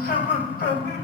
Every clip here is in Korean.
잡았다네.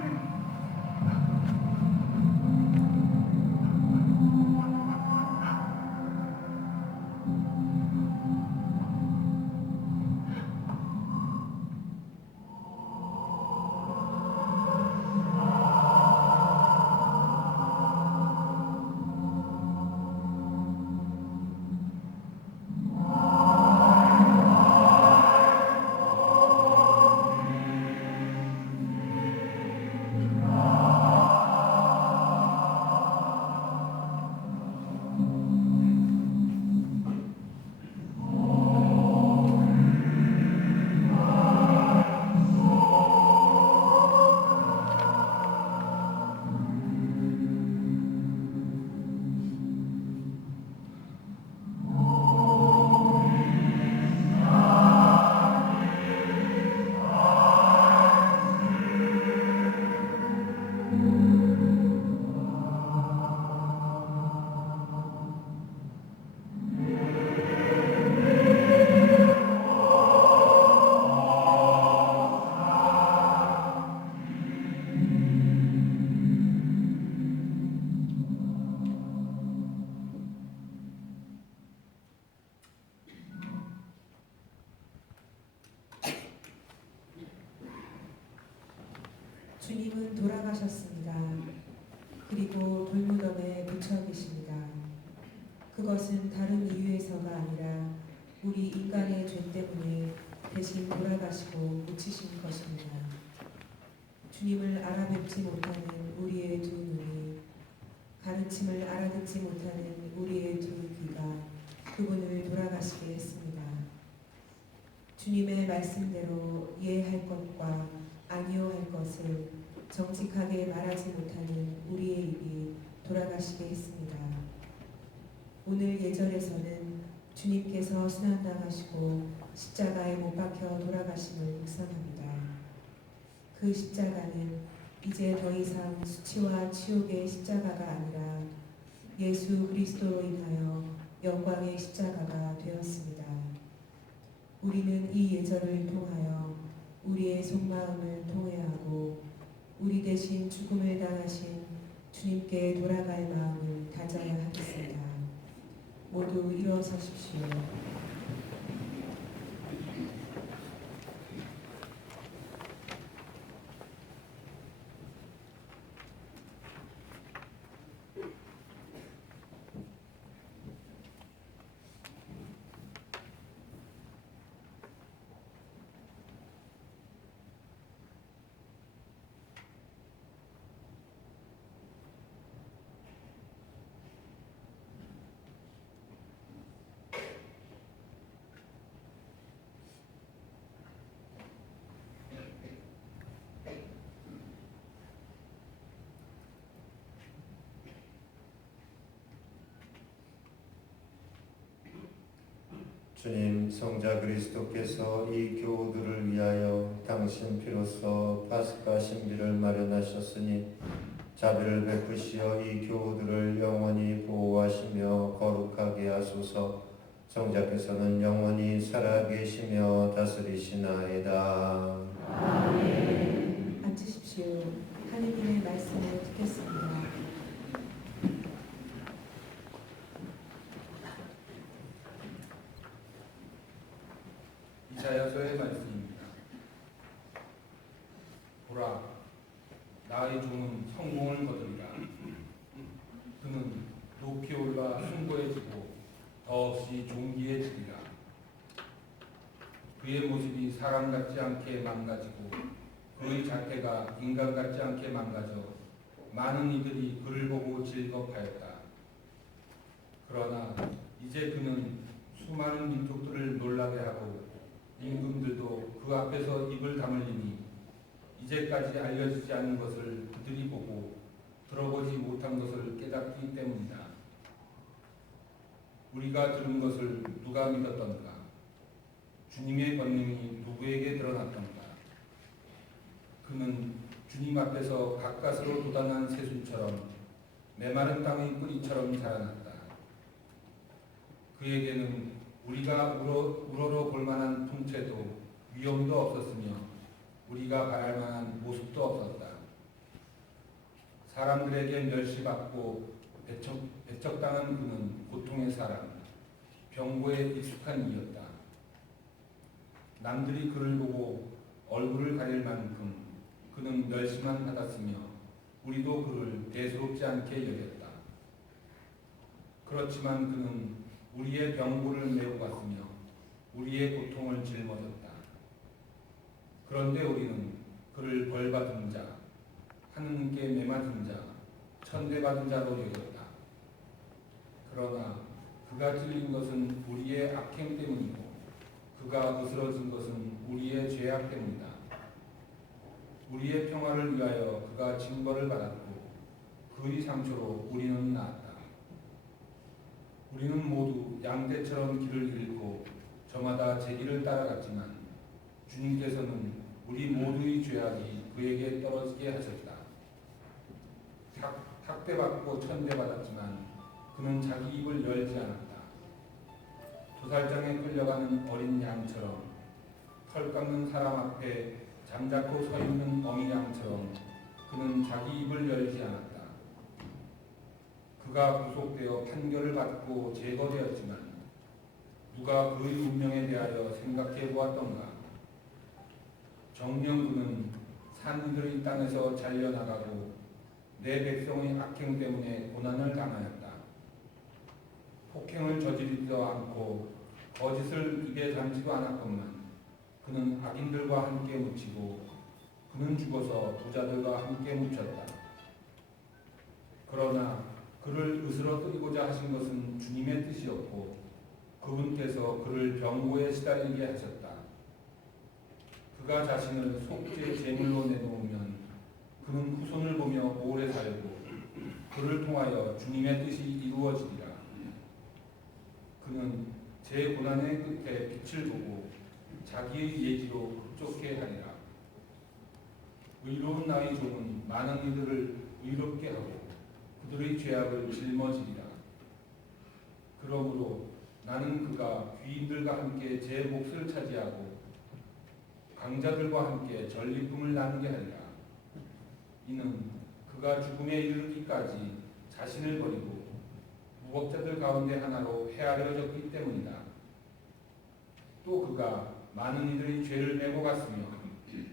주님은 돌아가셨습니다. 그리고 돌무덤에 묻혀 계십니다. 그것은 다른 이유에서가 아니라 우리 인간의 죄 때문에 대신 돌아가시고 묻히신 것입니다. 주님을 알아뵙지 못하는 우리의 두 눈이, 가르침을 알아듣지 못하는 우리의 두 귀가 그분을 돌아가시게 했습니다. 주님의 말씀대로 예할 것과 아니요 할 것을 정직하게 말하지 못하는 우리의 입이 돌아가시게 했습니다. 오늘 예절에서는 주님께서 순환당하시고 십자가에 못 박혀 돌아가심을 묵상합니다. 그 십자가는 이제 더 이상 수치와 치욕의 십자가가 아니라 예수 그리스도로 인하여 영광의 십자가가 되었습니다. 우리는 이 예절을 통하여 우리의 속마음을 통회하고 우리 대신 죽음을 당하신 주님께 돌아갈 마음을 다져야 하겠습니다. 모두 일어서십시오. 주님, 성자 그리스도께서 이 교우들을 위하여 당신 피로써 파스카 신비를 마련하셨으니 자비를 베푸시어 이 교우들을 영원히 보호하시며 거룩하게 하소서. 성자께서는 영원히 살아계시며 다스리시나이다. 아멘. 앉으십시오. 하느님의 말씀을 듣겠습니다. 이사야서의 말씀입니다. 보라, 나의 종은 성공을 거두리라. 그는 높이 올라 숭고해지고 더없이 존귀해지리라. 그의 모습이 사람 같지 않게 망가지고 그의 자태가 인간 같지 않게 망가져 많은 이들이 그를 보고 질겁하였다. 그러나 이제 그는 수많은 민족들을 놀라게 하고 임금들도 그 앞에서 입을 다물리니 이제까지 알려지지 않은 것을 그들이 보고 들어보지 못한 것을 깨닫기 때문이다. 우리가 들은 것을 누가 믿었던가? 주님의 권능이 누구에게 드러났던가? 그는 주님 앞에서 가까스로 돋아난 새순처럼 메마른 땅의 뿌리처럼 자라났다. 그에게는 우리가 우러러 볼만한 풍채도 위험도 없었으며 우리가 바랄 만한 모습도 없었다. 사람들에게 멸시받고 배척당한 그는 고통의 사람, 병고에 익숙한 이였다. 남들이 그를 보고 얼굴을 가릴 만큼 그는 멸시만 받았으며 우리도 그를 대수롭지 않게 여겼다. 그렇지만 그는 우리의 병고를 메고 갔으며 우리의 고통을 짊어졌다. 그런데 우리는 그를 벌받은 자, 하느님께 매맞은 자, 천대받은 자로 여겼다. 그러나 그가 찔린 것은 우리의 악행 때문이고 그가 거스러진 것은 우리의 죄악 때문이다. 우리의 평화를 위하여 그가 징벌을 받았고 그의 상처로 우리는 나았다. 우리는 모두 양떼처럼 길을 잃고 저마다 제 길을 따라갔지만 주님께서는 우리 모두의 죄악이 그에게 떨어지게 하셨다. 학대받고 천대받았지만 그는 자기 입을 열지 않았다. 도살장에 끌려가는 어린 양처럼 털 깎는 사람 앞에 잠자코 서 있는 어미 양처럼 그는 자기 입을 열지 않았다. 그가 구속되어 판결을 받고 제거되었지만 누가 그의 운명에 대하여 생각해 보았던가? 정녕 그는 산이들의 땅에서 잘려나가고 내 백성의 악행 때문에 고난을 당하였다. 폭행을 저지르지도 않고 거짓을 입에 담지도 않았건만 그는 악인들과 함께 묻히고 그는 죽어서 부자들과 함께 묻혔다. 그러나 그를 으스러뜨리고자 하신 것은 주님의 뜻이었고 그분께서 그를 병고에 시달리게 하셨다. 그가 자신을 속죄 제물로 내놓으면 그는 후손을 보며 오래 살고 그를 통하여 주님의 뜻이 이루어지리라. 그는 제 고난의 끝에 빛을 보고 자기의 예지로 흡족해 하리라. 의로운 나의 종은 많은 이들을 의롭게 하고 그들의 죄악을 짊어지리라. 그러므로 나는 그가 귀인들과 함께 제 몫을 차지하고 강자들과 함께 전리품을 나누게 하리라. 이는 그가 죽음에 이르기까지 자신을 버리고 무법자들 가운데 하나로 헤아려졌기 때문이다. 또 그가 많은 이들의 죄를 메고 갔으며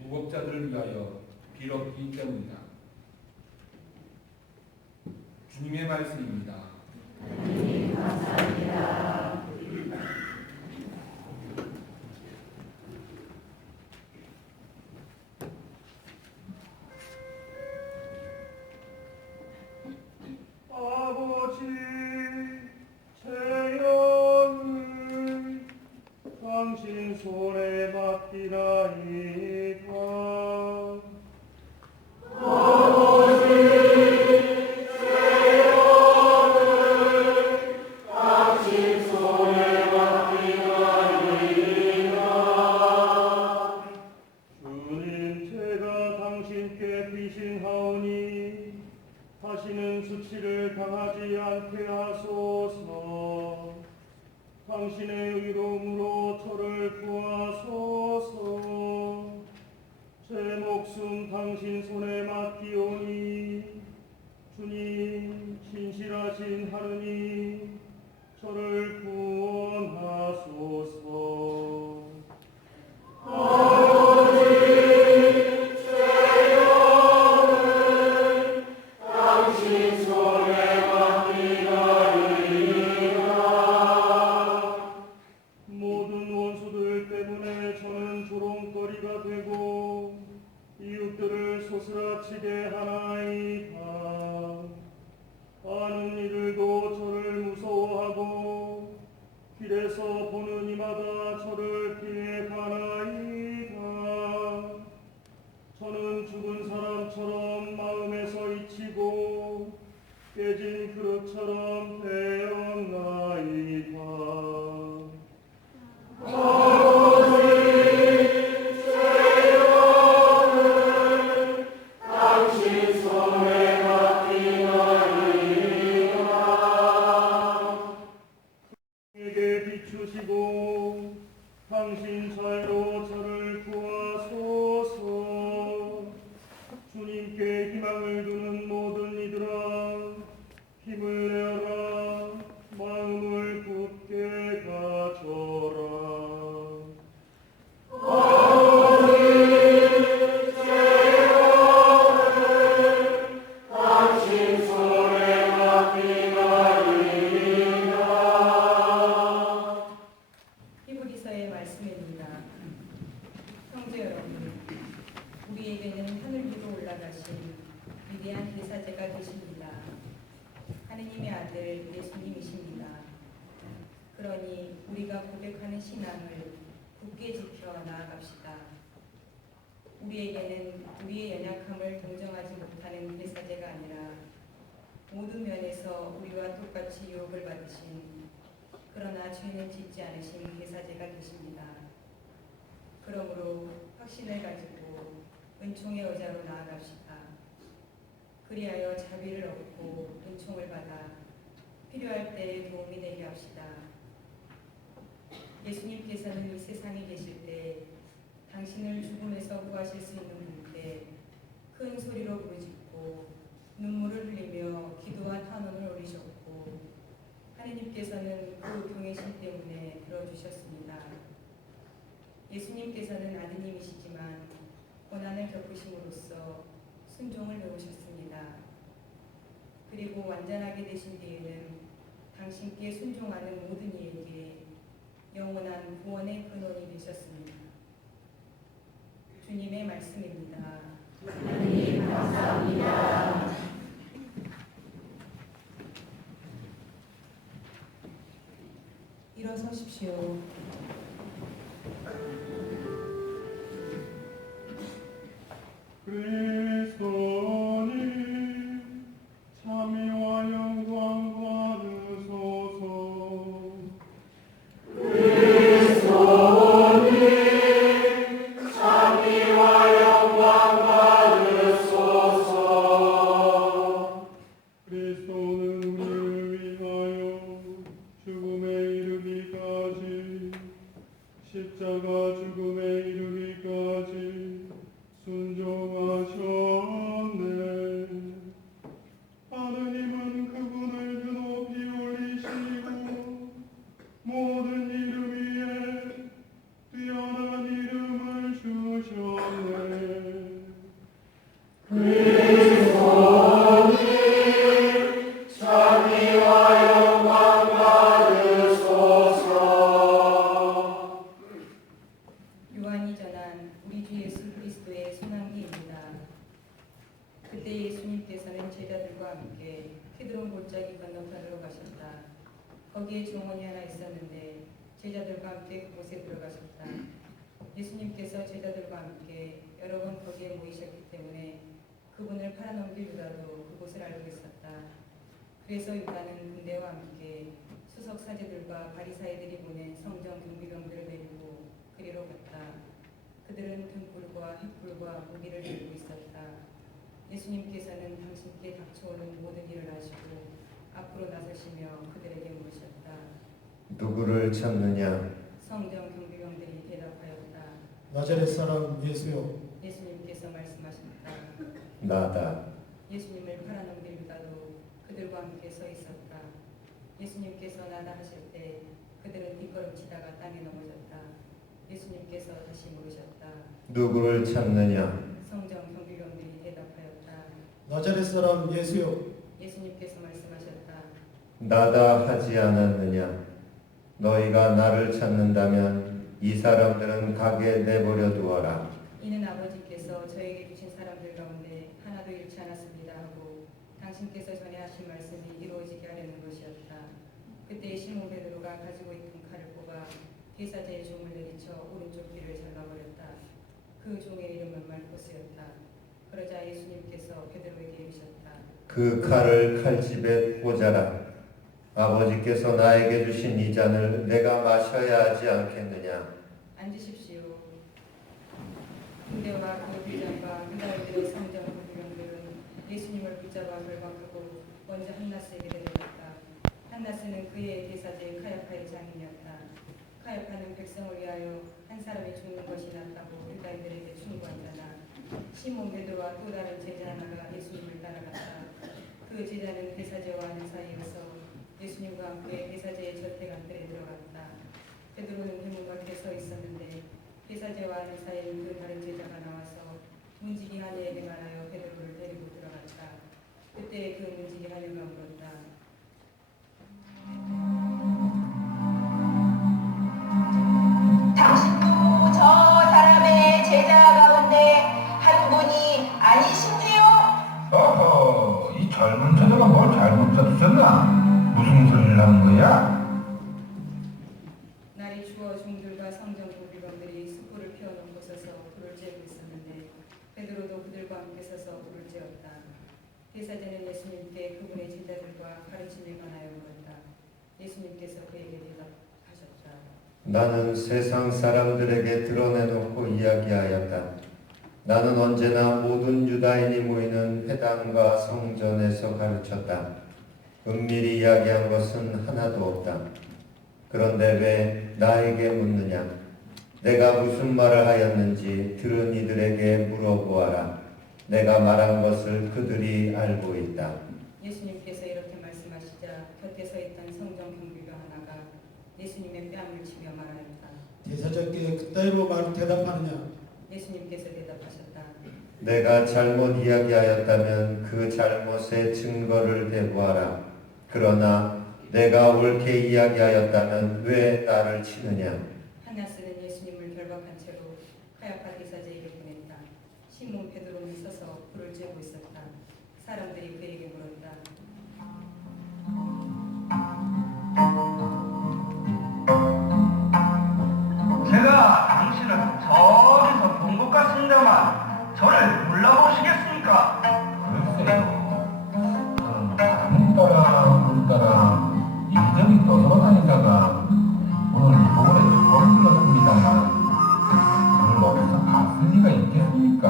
무법자들을 위하여 빌었기 때문이다. 주님의 말씀입니다. 하나님 감사합니다. 아버지 제 영을 당신 손에 맡기나이다. 주님 제가 당신께 비신하오니 다시는 수치를 당하지 않게 하소서. 당신의 의로움으로 저를 구하소서. 제 목숨 당신 손에 맡기오니 주님 신실하신 하느님 저를 구원하소서. 모든 원수들 때문에 저는 조롱거리가 되고 이웃들을 소스라치게 하나이다. 아는 이들도 저를 무서워하고 길에서 보는 이마다 저를 피해 가나이다. 저는 죽은 사람처럼 마음에서 잊히고 깨진 그릇처럼 되었나이다. 에게 비추시고 당신 자애로 저를 구하소서. 사랑을 두는 모든 이들아 힘을 내어라 마음을 굳게 가져라 히브리서의 말씀입니다. 형제 여러분, 우리에게는 하늘 위로 올라가신 위대한 대사제가 되십니다. 하느님의 아들 예수님이십니다. 그러니 우리가 고백하는 신앙을 굳게 지켜 나아갑시다. 우리에게는 우리의 연약함을 동정하지 못하는 대사제가 아니라 모든 면에서 우리와 똑같이 유혹을 받으신 그러나 죄는 짓지 않으신 대사제가 되십니다. 그러므로 확신을 가지고 은총의 의자로 나아갑시다. 그리하여 자비를 얻고 은총을 받아 필요할 때에 도움이 되게 합시다. 예수님께서는 이 세상에 계실 때 당신을 죽음에서 구하실 수 있는 분께 큰 소리로 부르짖고 눈물을 흘리며 기도와 탄원을 올리셨고 하느님께서는 그 경외심 때문에 들어주셨습니다. 예수님께서는 아드님이시지만 고난을 겪으심으로써 순종을 배우셨습니다. 그리고 완전하게 되신 뒤에는 당신께 순종하는 모든 이에게 영원한 구원의 근원이 되셨습니다. 주님의 말씀입니다. 하나님 감사합니다. 일어서십시오. 그리스도님 참의와 영광 받으소서 그리스도는 우리를 위하여 죽음에 이르기까지 십자가 죽음에 이르기까지 순종하셨네. 하느님은 그분을 높이 올리시고 모든 이름 위에 뛰어난 이름을 주셨네. 요한이 전한 우리 주 예수 그리스도의 순환기입니다. 그때 예수님께서는 제자들과 함께 키드론 골짜기 건너편으로 가셨다. 거기에 정원이 하나 있었는데 제자들과 함께 그곳에 들어가셨다. 예수님께서 제자들과 함께 여러 번 거기에 모이셨기 때문에 그분을 팔아넘길 유다도 그곳을 알고 있었다. 그래서 유다는 군대와 함께 수석 사제들과 바리사이들이 보낸 성전 경비병들을 데리고 그리로 갔다. 그들은 등불과 횃불과 무기를 들고 있었다. 예수님께서는 당신께 닥쳐오는 모든 일을 아시고 앞으로 나서시며 그들에게 물으셨다. 누구를 찾느냐? 성전 경비병들이 대답하였다. 나자렛 사람 예수여. 예수님께서 말씀하셨다. 나다. 예수님을 팔아넘길 유다도 그들과 함께 서 있었다. 예수님께서 나다 하실 때 그들은 뒷걸음치다가 땅에 넘어졌다. 예수님께서 다시 물으셨다. 누구를 찾느냐? 성전 경비병들이 대답하였다. 나자렛 사람 예수여. 예수님께서 말씀하셨다. 나다 하지 않았느냐? 너희가 나를 찾는다면 이 사람들은 가게 내버려 두어라. 이는 아버지께서 저에게 주신 사람들 가운데 하나도 잃지 않았습니다 하고 당신께서 전에 하신 말씀이 이루어지게 하려는 것이었다. 그때 시몬 베드로가 가지고 있던 칼을 뽑아 대사제의 종을 내리쳐 오른쪽 귀를 잘라버렸다. 그 종의 이름은 말코스였다. 그러자 예수님께서 베드로에게 이르셨다. 그 칼을 칼집에 꽂아라. 아버지께서 나에게 주신 이 잔을 내가 마셔야 하지 않겠느냐? 앉으십시오. 군대와 그 대장과 그날들의 성전 군병들은 예수님을 붙잡아 결박하고 먼저 한나스에게 데려갔다. 한나스는 그의 대사제 카야파의 장인이었다. 카야파는 백성을 위하여 한 사람이 죽는 것이 낫다고 유다인들에게 충고한 자나 시몬 베드로와 또 다른 제자 하나가 예수님을 따라갔다. 그 제자는 대사제와 하는 사이여서 예수님과 함께 대사제의 저택 안뜰에 들어갔다. 베드로는 대문 밖에 서 있었는데 대사제와 하는 사이에 그 다른 제자가 나와서 문지기 하녀에게 말하여 베드로를 데리고 들어갔다. 그때 그 문지기 하녀가 물었다. 당신도 저 사람의 제자 가운데 한 분이 아니신지요? 어허, 이 젊은 처자가 뭘 잘못 잡수셨나? 무슨 소리를 하는 거야? 날이 추워 종들과 성전 보비병들이 숯불을 피워놓고 서서 불을 쬐고 있었는데 베드로도 그들과 함께 서서 불을 쬐었다. 대사제는 예수님께 그분의 제자들과 가르침에 관하여 물었다. 예수님께서 그에게 대답하셨다. 나는 세상 사람들에게 드러내놓고 이야기하였다. 나는 언제나 모든 유다인이 모이는 회당과 성전에서 가르쳤다. 은밀히 이야기한 것은 하나도 없다. 그런데 왜 나에게 묻느냐? 내가 무슨 말을 하였는지 들은 이들에게 물어보아라. 내가 말한 것을 그들이 알고 있다. 예수님께서 이렇게 말씀하시자 곁에 서 있던 성전 경비병 하나가 예수님의 뺨을 치며 말하였다. 대사자께 그따위로 대답하느냐? 예수님께서 대답하셨다. 내가 잘못 이야기하였다면 그 잘못의 증거를 대보아라. 그러나 내가 옳게 이야기하였다면 왜 나를 치느냐? 하나스는 예수님을 결박한 채로 카야파 대사제에게 보냈다. 시몬 베드로는 서서 불을 쬐고 있었다. 사람들이 그에게 물었다. 제가 당신을 저기서 본 것 같습니다만 저를 불러보시겠습니까? 글쎄요. 저는 다른 따라 이리저리 떠돌아다니다가 오늘 서울에 처음 들렀습니다만 저를 어디서 봤을 리가 있겠습니까?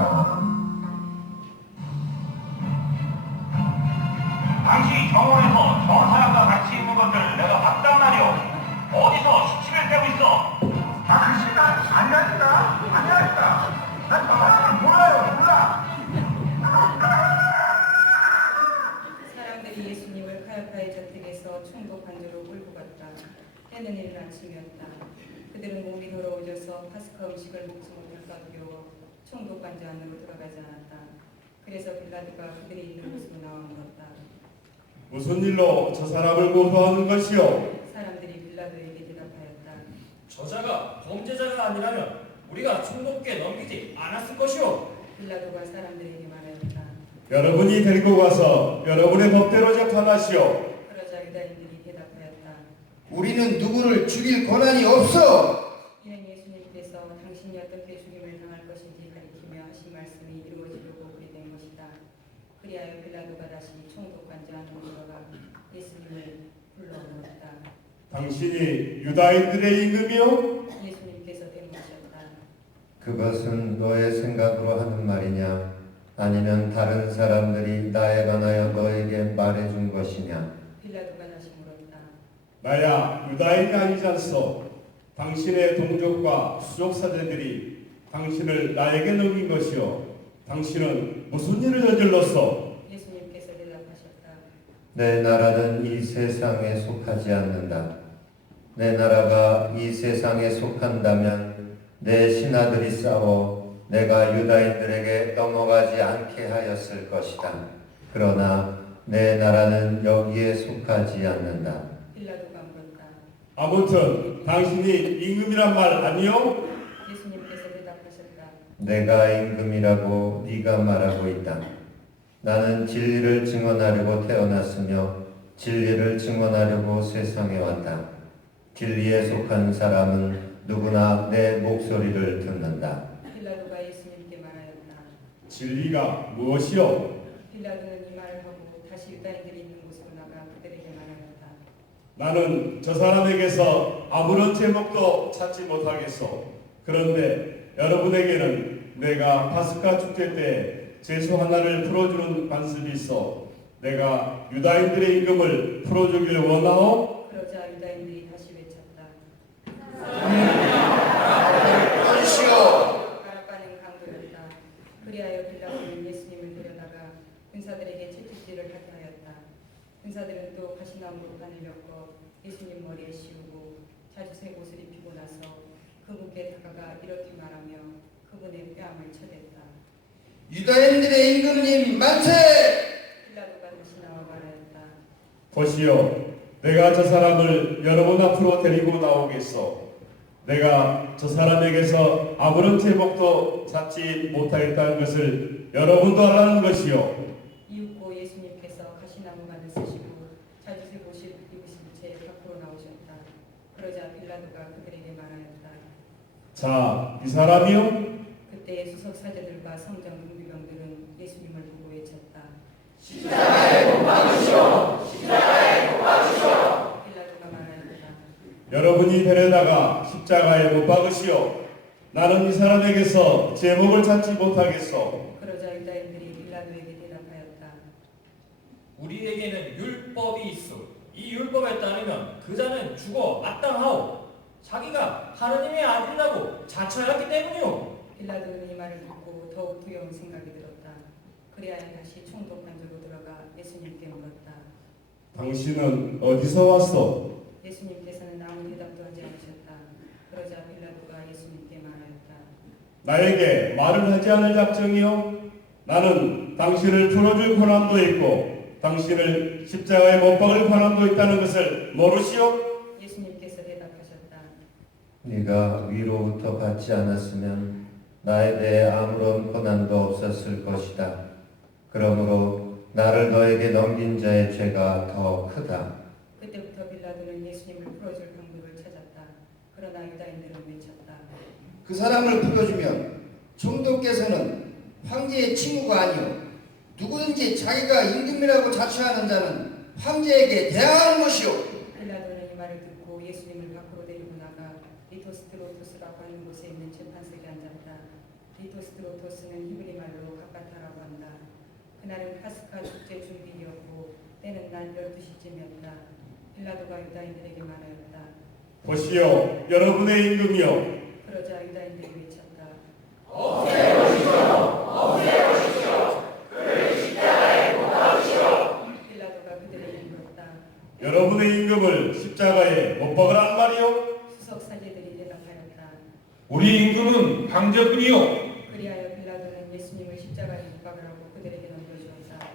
당시 정원에서 저 사람과 같이 있는 것을 내가 봤단 말이오. 어디서 시치를 떼고 있어? 당신은 아니라니까? 아니라니까? 난 정말 몰라. 사람들이 예수님을 카야파의 저택에서 총독 관저로 끌고 갔다. 해는 이른 아침이었다. 그들은 몸이 더러워져서 파스카 음식을 먹지 못할까 두려워 총독 관저 안으로 들어가지 않았다. 그래서 빌라도가 그들이 있는 곳으로 나와 물었다. 무슨 일로 저 사람을 고소하는 것이요? 사람들이 빌라도에게 대답하였다. 저자가 범죄자가 아니라면 우리가 총독께 넘기지 않았을 것이오. 빌라도가 사람들에게 말하였다. 여러분이 데리고 가서 여러분의 법대로 재판하시오. 그러자 유다인들이 대답하였다. 우리는 누구를 죽일 권한이 없어. 이는 예수님께서 당신이 어떻게 죽임을 당할 것인지 가리키며 하신 말씀이 이루어지려고 그리 된 것이다. 그리하여 빌라도가 다시 총독 관저 안으로 들어가 예수님을 불러 물었다. 당신이 유다인들의 임금이요? 예수님께서 대묻으셨다. 그것은 너의 생각으로 하는 말이냐? 아니면 다른 사람들이 나에 관하여 너에게 말해준 것이냐? 빌라도가 다시 물었다. 나야 유다인이 아니지 않소. 당신의 동족과 수족사제들이 당신을 나에게 넘긴 것이요. 당신은 무슨 일을 저질렀소? 예수님께서 대답하셨다. 내 나라는 이 세상에 속하지 않는다. 내 나라가 이 세상에 속한다면 내 신하들이 싸워 내가 유다인들에게 넘어가지 않게 하였을 것이다. 그러나 내 나라는 여기에 속하지 않는다. 빌라도가 물었다. 아무튼 당신이 임금이란 말 아니요? 예수님께서 대답하셨다. 내가 임금이라고 네가 말하고 있다. 나는 진리를 증언하려고 태어났으며 진리를 증언하려고 세상에 왔다. 진리에 속한 사람은 누구나 내 목소리를 듣는다. 빌라도가 예수님께 말하였다. 진리가 무엇이요? 빌라도는 이 말을 하고 다시 유다인들이 있는 곳으로 나가 그들에게 말하였다. 나는 저 사람에게서 아무런 제목도 찾지 못하겠소. 그런데 여러분에게는 내가 파스카 축제 때 제수 하나를 풀어주는 관습이 있어. 내가 유다인들의 임금을 풀어주길 원하오? 그러자 유다인들이 다시 외쳤다. 원시오. 바라바는 강도였다. 그리하여 군사들은 또 가시나무로 바늘 엮어 예수님 머리에 씌우고 자주색 옷을 입히고 나서 그분께 다가가 이렇게 말하며 그분의 뺨을 쳐댔다. 유다인들의 임금님 만세! 빌라도가 다시 나와 말하였다. 보시오, 내가 저 사람을 여러분 앞으로 데리고 나오겠소. 내가 저 사람에게서 아무런 제목도 찾지 못하겠다는 것을 여러분도 알라는 것이요. 이윽고 예수님께서 가시나무관을 쓰시고 자주색 옷을 입으신 채 밖으로 나오셨다. 그러자 빌라도가 그들에게 말하였다. 자, 이 사람이요? 그때 수석 사제들과 성전 군비병들은 예수님을 보고 외쳤다. 빌라도가 말하였다. 여러분이 데려다가 십자가에 못 박으시오. 나는 이 사람에게서 제목을 찾지 못하겠소. 그러자 유다인들이 빌라도에게 대답하였다. 우리에게는 율법이 있어. 이 율법에 따르면 그 자는 죽어 마땅하오. 자기가 하느님의 아들이라고 자처하였기 때문이오. 빌라도는 이 말을 듣고 더욱 두려운 생각이 들었다. 그리하여 다시 총독관저로 들어가 예수님께 물었다. 당신은 어디서 왔소? 예수님께서는 아무 대답도 하지 않으셨다. 그러자 빌라도가 예수님께 말하였다. 나에게 말을 하지 않을 작정이요? 나는 당신을 풀어줄 권한도 있고 당신을 십자가에 못 박을 권한도 있다는 것을 모르시오? 예수님께서 대답하셨다. 네가 위로부터 받지 않았으면 나에 대해 아무런 고난도 없었을 것이다. 그러므로 나를 너에게 넘긴 자의 죄가 더 크다. 그때부터 빌라도는 예수님을 풀어줄 방법을 찾았다. 그러나 유다인들은 외쳤다. 그 사람을 풀어주면 총독께서는 황제의 친구가 아니오 누구든지 자기가 임금이라고 자처하는 자는 황제에게 대항하는 것이오. 빌라도는 이 말을 듣고 예수님을 밖으로 데리고 나가 리토스트로토스라고 하는 곳에 있는 재판석에 앉았다. 리토스트로토스는 히브리 말로 갑바타라고 한다. 그날은 파스카 축제 준비이었고 때는 낮 12시쯤이었다. 빌라도가 유다인들에게 말하였다. 보시오, 여러분의 임금이요. 그러자 유다인들이 외쳤다. 빌라도가 그들에게 물었다. 여러분의 임금을 십자가에 못 박으라는 말이요? 수석 사제들이 대답하였다. 우리 임금은 방제뿐이요. 그리하여 빌라도는 예수님을 십자가에 못 박으라고 그들에게 넘겨주었다.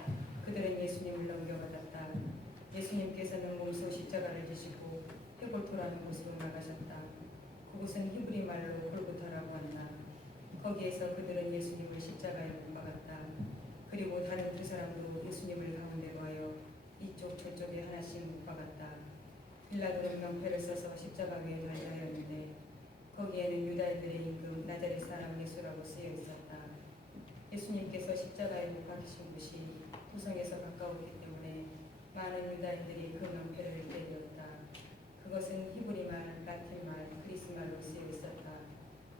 그들은 예수님을 넘겨받았다. 예수님께서는 몸소 십자가를 지시고 헤볼토라는 곳으로 나가셨다. 그곳은 히브리 말로 골고타라고 한다. 거기에서 그들은 예수님을 십자가에 못 박았다. 그리고 다른 두 사람도 예수님을 가운데로 하여 이쪽 저쪽에 하나씩 못 박았다. 빌라도는 명패를 써서 십자가 위에 달게 하였는데 거기에는 유다인들의 임금 나자렛 사람 예수라고 쓰여 있었다. 예수님께서 십자가에 못 박히신 곳이 도성에서 가까웠기 때문에 많은 유다인들이 그 명패를 떼었다. 그것은 히브리 말, 라틴 말, 그리스 말로 쓰여 있었다.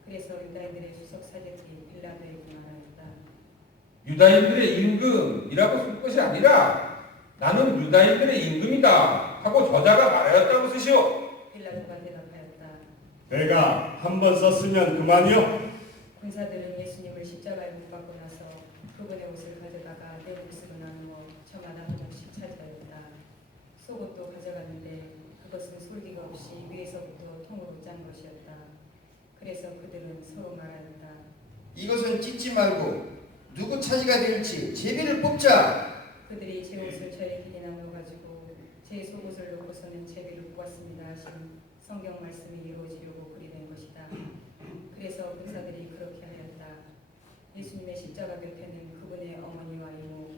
그래서 유다인들의 수석 사제들이 빌라도에게 말하였다. 유다인들의 임금이라고 쓸 것이 아니라 나는 유다인들의 임금이다 하고 저자가 말하였다고 쓰시오. 빌라도가 대답하였다. 내가 한 번 썼으면 그만이요. 군사들은 예수님을 십자가에 못 박고 나서 그분의 옷을 가져다가 네 몫으로 나누어 저마다 한 몫씩 차지하였다. 속옷도 가져갔는데 그것은 솔기가 없이 위에서부터 통으로 짠 것이었다. 그래서 그들은 서로 말하였다. 이것은 찢지 말고 누구 차지가 될지 제비를 뽑자. 그들이 제 옷을 저의 길이 나누어 가지고 제 속옷을 놓고서는 제비를 뽑았습니다 하신 성경 말씀이 이루어지려고 그리 된 것이다. 그래서 군사들이 그렇게 하였다. 예수님의 십자가 곁에는 그분의 어머니와 이모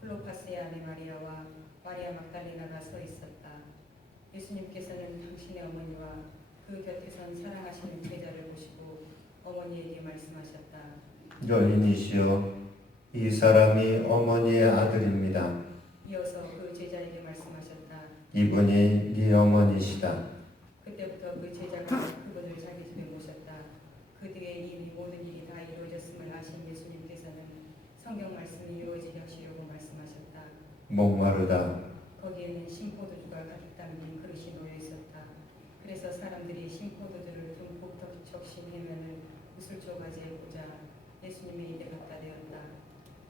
클로파스의 아내 마리아와 마리아 막달리나가 서 있었다. 예수님께서는 당신의 어머니와 그 곁에 선 사랑하시는 제자를 보시고 어머니에게 말씀하셨다. 여인이시여, 이 사람이 어머니의 아들입니다. 이어서 그 제자에게 말씀하셨다. 이분이 네 어머니시다. 그때부터 그 제자가 그분을 자기 집에 모셨다. 그 뒤에 이미 모든 일이 다 이루어졌음을 아신 예수님께서는 성경 말씀이 이루어지게 하시려고 말씀하셨다. 목마르다. 거기에는 신포도주가 가득 담긴 그릇이 놓여 있었다. 그래서 사람들이 신포도주를 듬뿍 적신 해면을 우슬초 가지에 꽂아 예수님의 입에 갖다 대었다.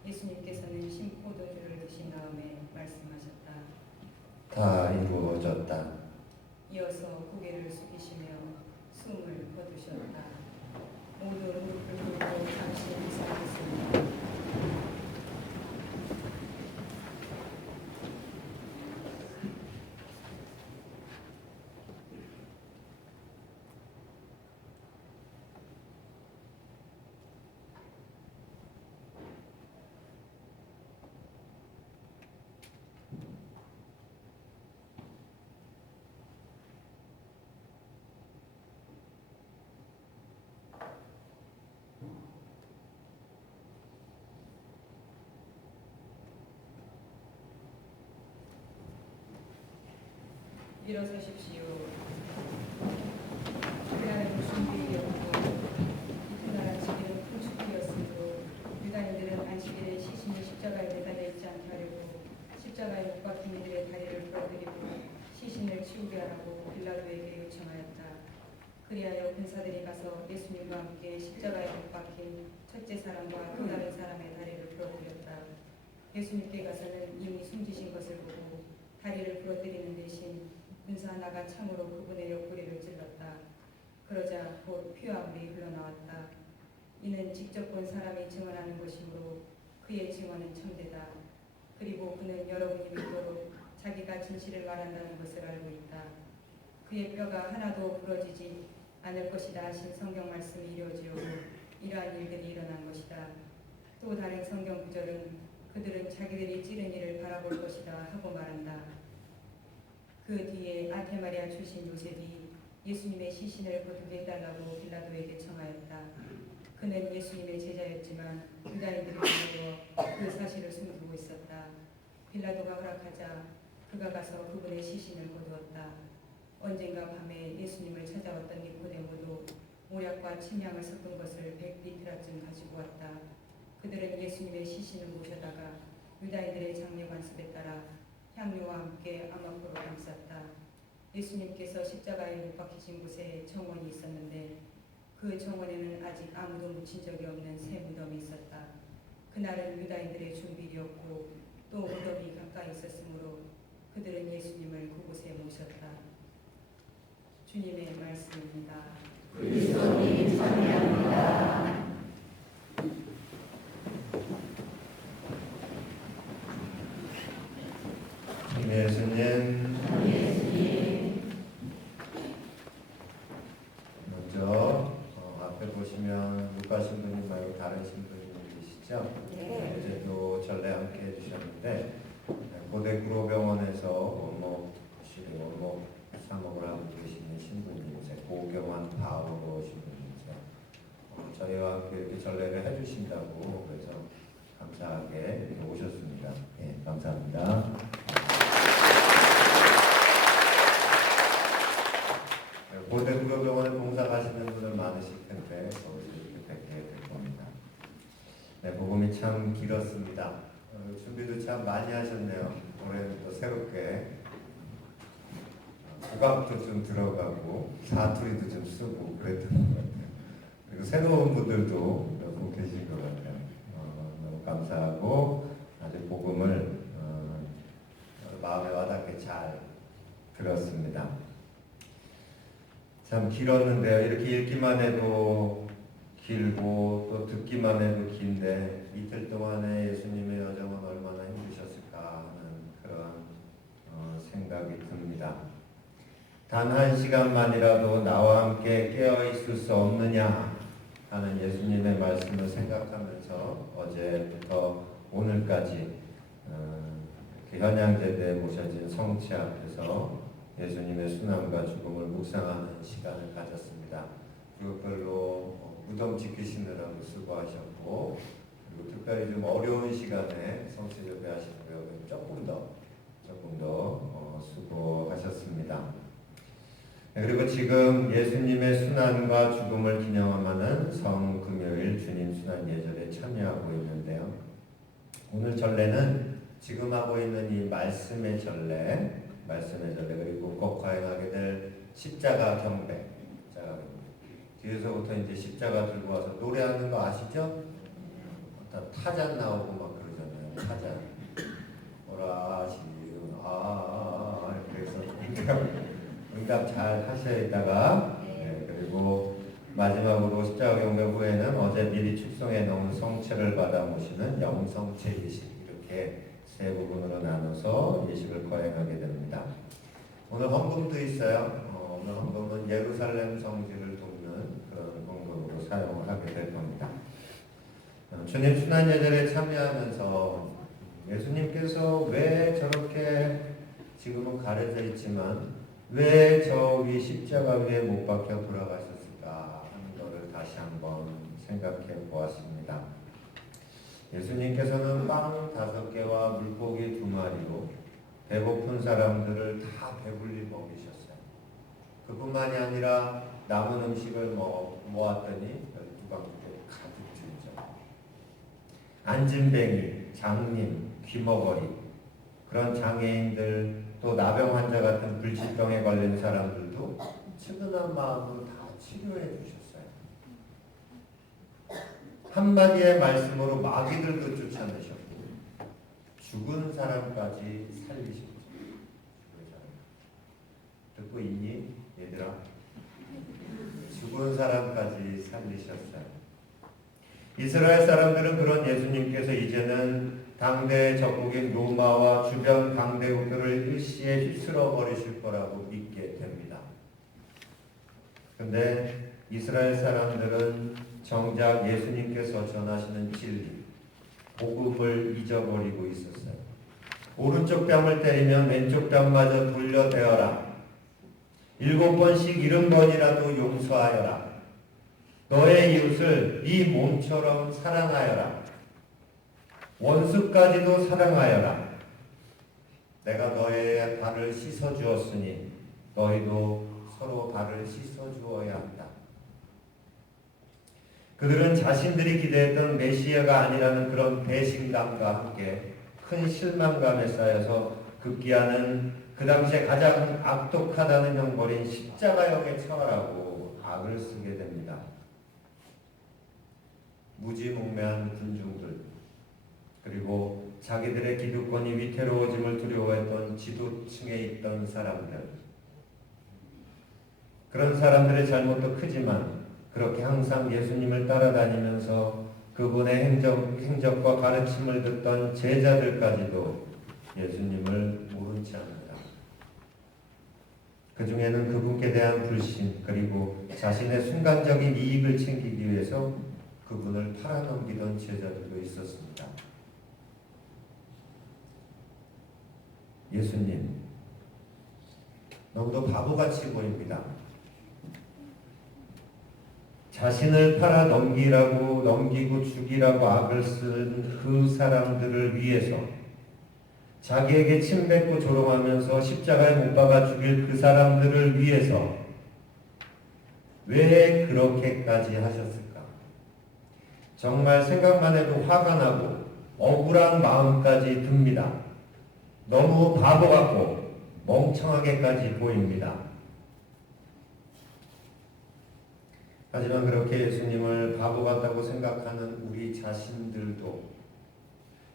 예수님께서는 신포도주를 드신 다음에 말씀하셨다. 다 이루어졌다. 이어서 고개를 숙이시며 숨을 거두셨다. 모두 무릎을 꿇고 잠시 인사하겠습니다. 일어서십시오. 그날은 준비였고 이튿날 안식일은 풍축이었으므로 유다인들은 안식일에 시신이 십자가에 매달려 있지 않게 하려고 십자가에 못 박힌 이들의 다리를 부러뜨리고 시신을 치우게 하라고 빌라도에게 요청하였다. 그리하여 군사들이 가서 예수님과 함께 십자가에 못 박힌 첫째 사람과 또 다른 사람의 다리를 부러뜨렸다. 예수님께 가서는 이미 숨지신 것을 보고 다리를 부러뜨리는 대신 군사 하나가 창으로 그분의 옆구리를 찔렀다. 그러자 곧 피와 물이 흘러나왔다. 이는 직접 본 사람이 증언하는 것이므로 그의 증언은 참되다. 그리고 그는 여러분이 믿도록 자기가 진실을 말한다는 것을 알고 있다. 그의 뼈가 하나도 부러지지 않을 것이다 하신 성경 말씀이 이루어지고 이러한 일들이 일어난 것이다. 또 다른 성경 구절은 그들은 자기들이 찌른 이를 바라볼 것이다 하고 말한다. 그 뒤에 아테마리아 출신 요셉이 예수님의 시신을 거두게 해달라고 빌라도에게 청하였다. 그는 예수님의 제자였지만 유다인들이 두려워 그 사실을 숨기고 있었다. 빌라도가 허락하자 그가 가서 그분의 시신을 거두었다. 언젠가 밤에 예수님을 찾아왔던 니코데모도 모략과 침향을 섞은 것을 100리트라쯤 가지고 왔다. 그들은 예수님의 시신을 모셔다가 유다인들의 장례 관습에 따라 향료와 함께 암막으로 감쌌다. 예수님께서 십자가에 못 박히신 곳에 정원이 있었는데 그 정원에는 아직 아무도 묻힌 적이 없는 새 무덤이 있었다. 그날은 유다인들의 준비일이었고 또 무덤이 가까이 있었으므로 그들은 예수님을 그곳에 모셨다. 주님의 말씀입니다. 그리스도님 찬양합니다. 예수님, 먼저 앞에 보시면 루카 신부님 말고 다른 신부님 계시죠? 네. 어제도 전례 함께 해주셨는데 고대 구로병원에서 원목실에 원목 사목을 하고 계시는 신부님이세요. 고경환 바오로 신부님이세요. 저희와 함께 이렇게 전례를 해주신다고 그래서 감사하게 이렇게 오셨습니다. 예, 감사합니다. 고대 구로병원에 봉사 가시는 분들 많으실 텐데 거기서 이렇게 뵙게 될 겁니다. 네, 복음이 참 길었습니다. 준비도 참 많이 하셨네요. 올해는 또 새롭게 국악도 좀 들어가고 사투리도 좀 쓰고 그랬던 것 같아요. 그리고 새로운 분들도 몇 분 계신 것 같아요. 너무 감사하고 아주 복음을 마음에 와닿게 잘 들었습니다. 참 길었는데요. 이렇게 읽기만 해도 길고 또 듣기만 해도 긴데 이틀 동안의 예수님의 여정은 얼마나 힘드셨을까 하는 그런 생각이 듭니다. 단 한 시간만이라도 나와 함께 깨어 있을 수 없느냐 하는 예수님의 말씀을 생각하면서 어제부터 오늘까지 이렇게 현양제대에 모셔진 성체 앞에서 예수님의 순환과 죽음을 묵상하는 시간을 가졌습니다. 그것별로 무덤 지키시느라고 수고하셨고 그리고 특별히 좀 어려운 시간에 성체 예배하시는 거 조금 더 수고하셨습니다. 그리고 지금 예수님의 순환과 죽음을 기념하는 성금요일 주님 순환 예절에 참여하고 있는데요. 오늘 전례는 지금 하고 있는 이 말씀의 전례 그리고 곧 과행하게 될 십자가 경배. 뒤에서부터 이제 십자가 들고 와서 노래하는 거 아시죠? 타잔 나오고 막 그러잖아요. 타잔. 오라 시은 응답 잘 하셔야 있다가 그리고 마지막으로 십자가 경배 후에는 어제 미리 축성해 놓은 성체를 받아 모시는 영성체 예식, 이렇게 세 부분으로 나눠서 예식을 거행하게 됩니다. 오늘 헌금도 있어요. 오늘 헌금은 예루살렘 성지를 돕는 그런 헌금으로 사용을 하게 될 겁니다. 주님 순환 예절에 참여하면서 예수님께서 왜 저렇게 지금은 가려져 있지만 왜 저 위 십자가 위에 못 박혀 돌아가셨을까 하는 것을 다시 한번 생각해 보았습니다. 예수님께서는 빵 5개와 물고기 2마리로 배고픈 사람들을 다 배불리 먹이셨어요. 그뿐만이 아니라 남은 음식을 모았더니 12방울에 가득 들죠. 안진뱅이, 장님, 귀머거리, 그런 장애인들, 또 나병 환자 같은 불치병에 걸린 사람들도 측은한 마음으로 다 치료해 주셨어요. 한마디의 말씀으로 마귀들도 쫓아내셨고 죽은 사람까지 살리셨죠. 듣고 있니 얘들아? 죽은 사람까지 살리셨어요. 이스라엘 사람들은 그런 예수님께서 이제는 당대 적국인 로마와 주변 강대국들을 일시에 휩쓸어 버리실 거라고 믿게 됩니다. 근데 이스라엘 사람들은 정작 예수님께서 전하시는 진리, 복음을 잊어버리고 있었어요. 오른쪽 뺨을 때리면 왼쪽 뺨마저 돌려대어라. 7번씩 70번이라도 용서하여라. 너의 이웃을 네 몸처럼 사랑하여라. 원수까지도 사랑하여라. 내가 너의 발을 씻어주었으니 너희도 서로 발을 씻어주어야 한다. 그들은 자신들이 기대했던 메시아가 아니라는 그런 배신감과 함께 큰 실망감에 쌓여서 급기야는 그 당시에 가장 악독하다는 형벌인 십자가형에 처하라고 악을 쓰게 됩니다. 무지몽매한 군중들, 그리고 자기들의 기득권이 위태로워짐을 두려워했던 지도층에 있던 사람들, 그런 사람들의 잘못도 크지만 그렇게 항상 예수님을 따라다니면서 그분의 행적과 가르침을 듣던 제자들까지도 예수님을 모른 채 합니다. 그 중에는 그분께 대한 불신, 그리고 자신의 순간적인 이익을 챙기기 위해서 그분을 팔아넘기던 제자들도 있었습니다. 예수님, 너무도 바보같이 보입니다. 자신을 팔아 넘기고 죽이라고 악을 쓴 그 사람들을 위해서, 자기에게 침뱉고 조롱하면서 십자가에 못 박아 죽일 그 사람들을 위해서 왜 그렇게까지 하셨을까? 정말 생각만 해도 화가 나고 억울한 마음까지 듭니다. 너무 바보 같고 멍청하게까지 보입니다. 하지만 그렇게 예수님을 바보 같다고 생각하는 우리 자신들도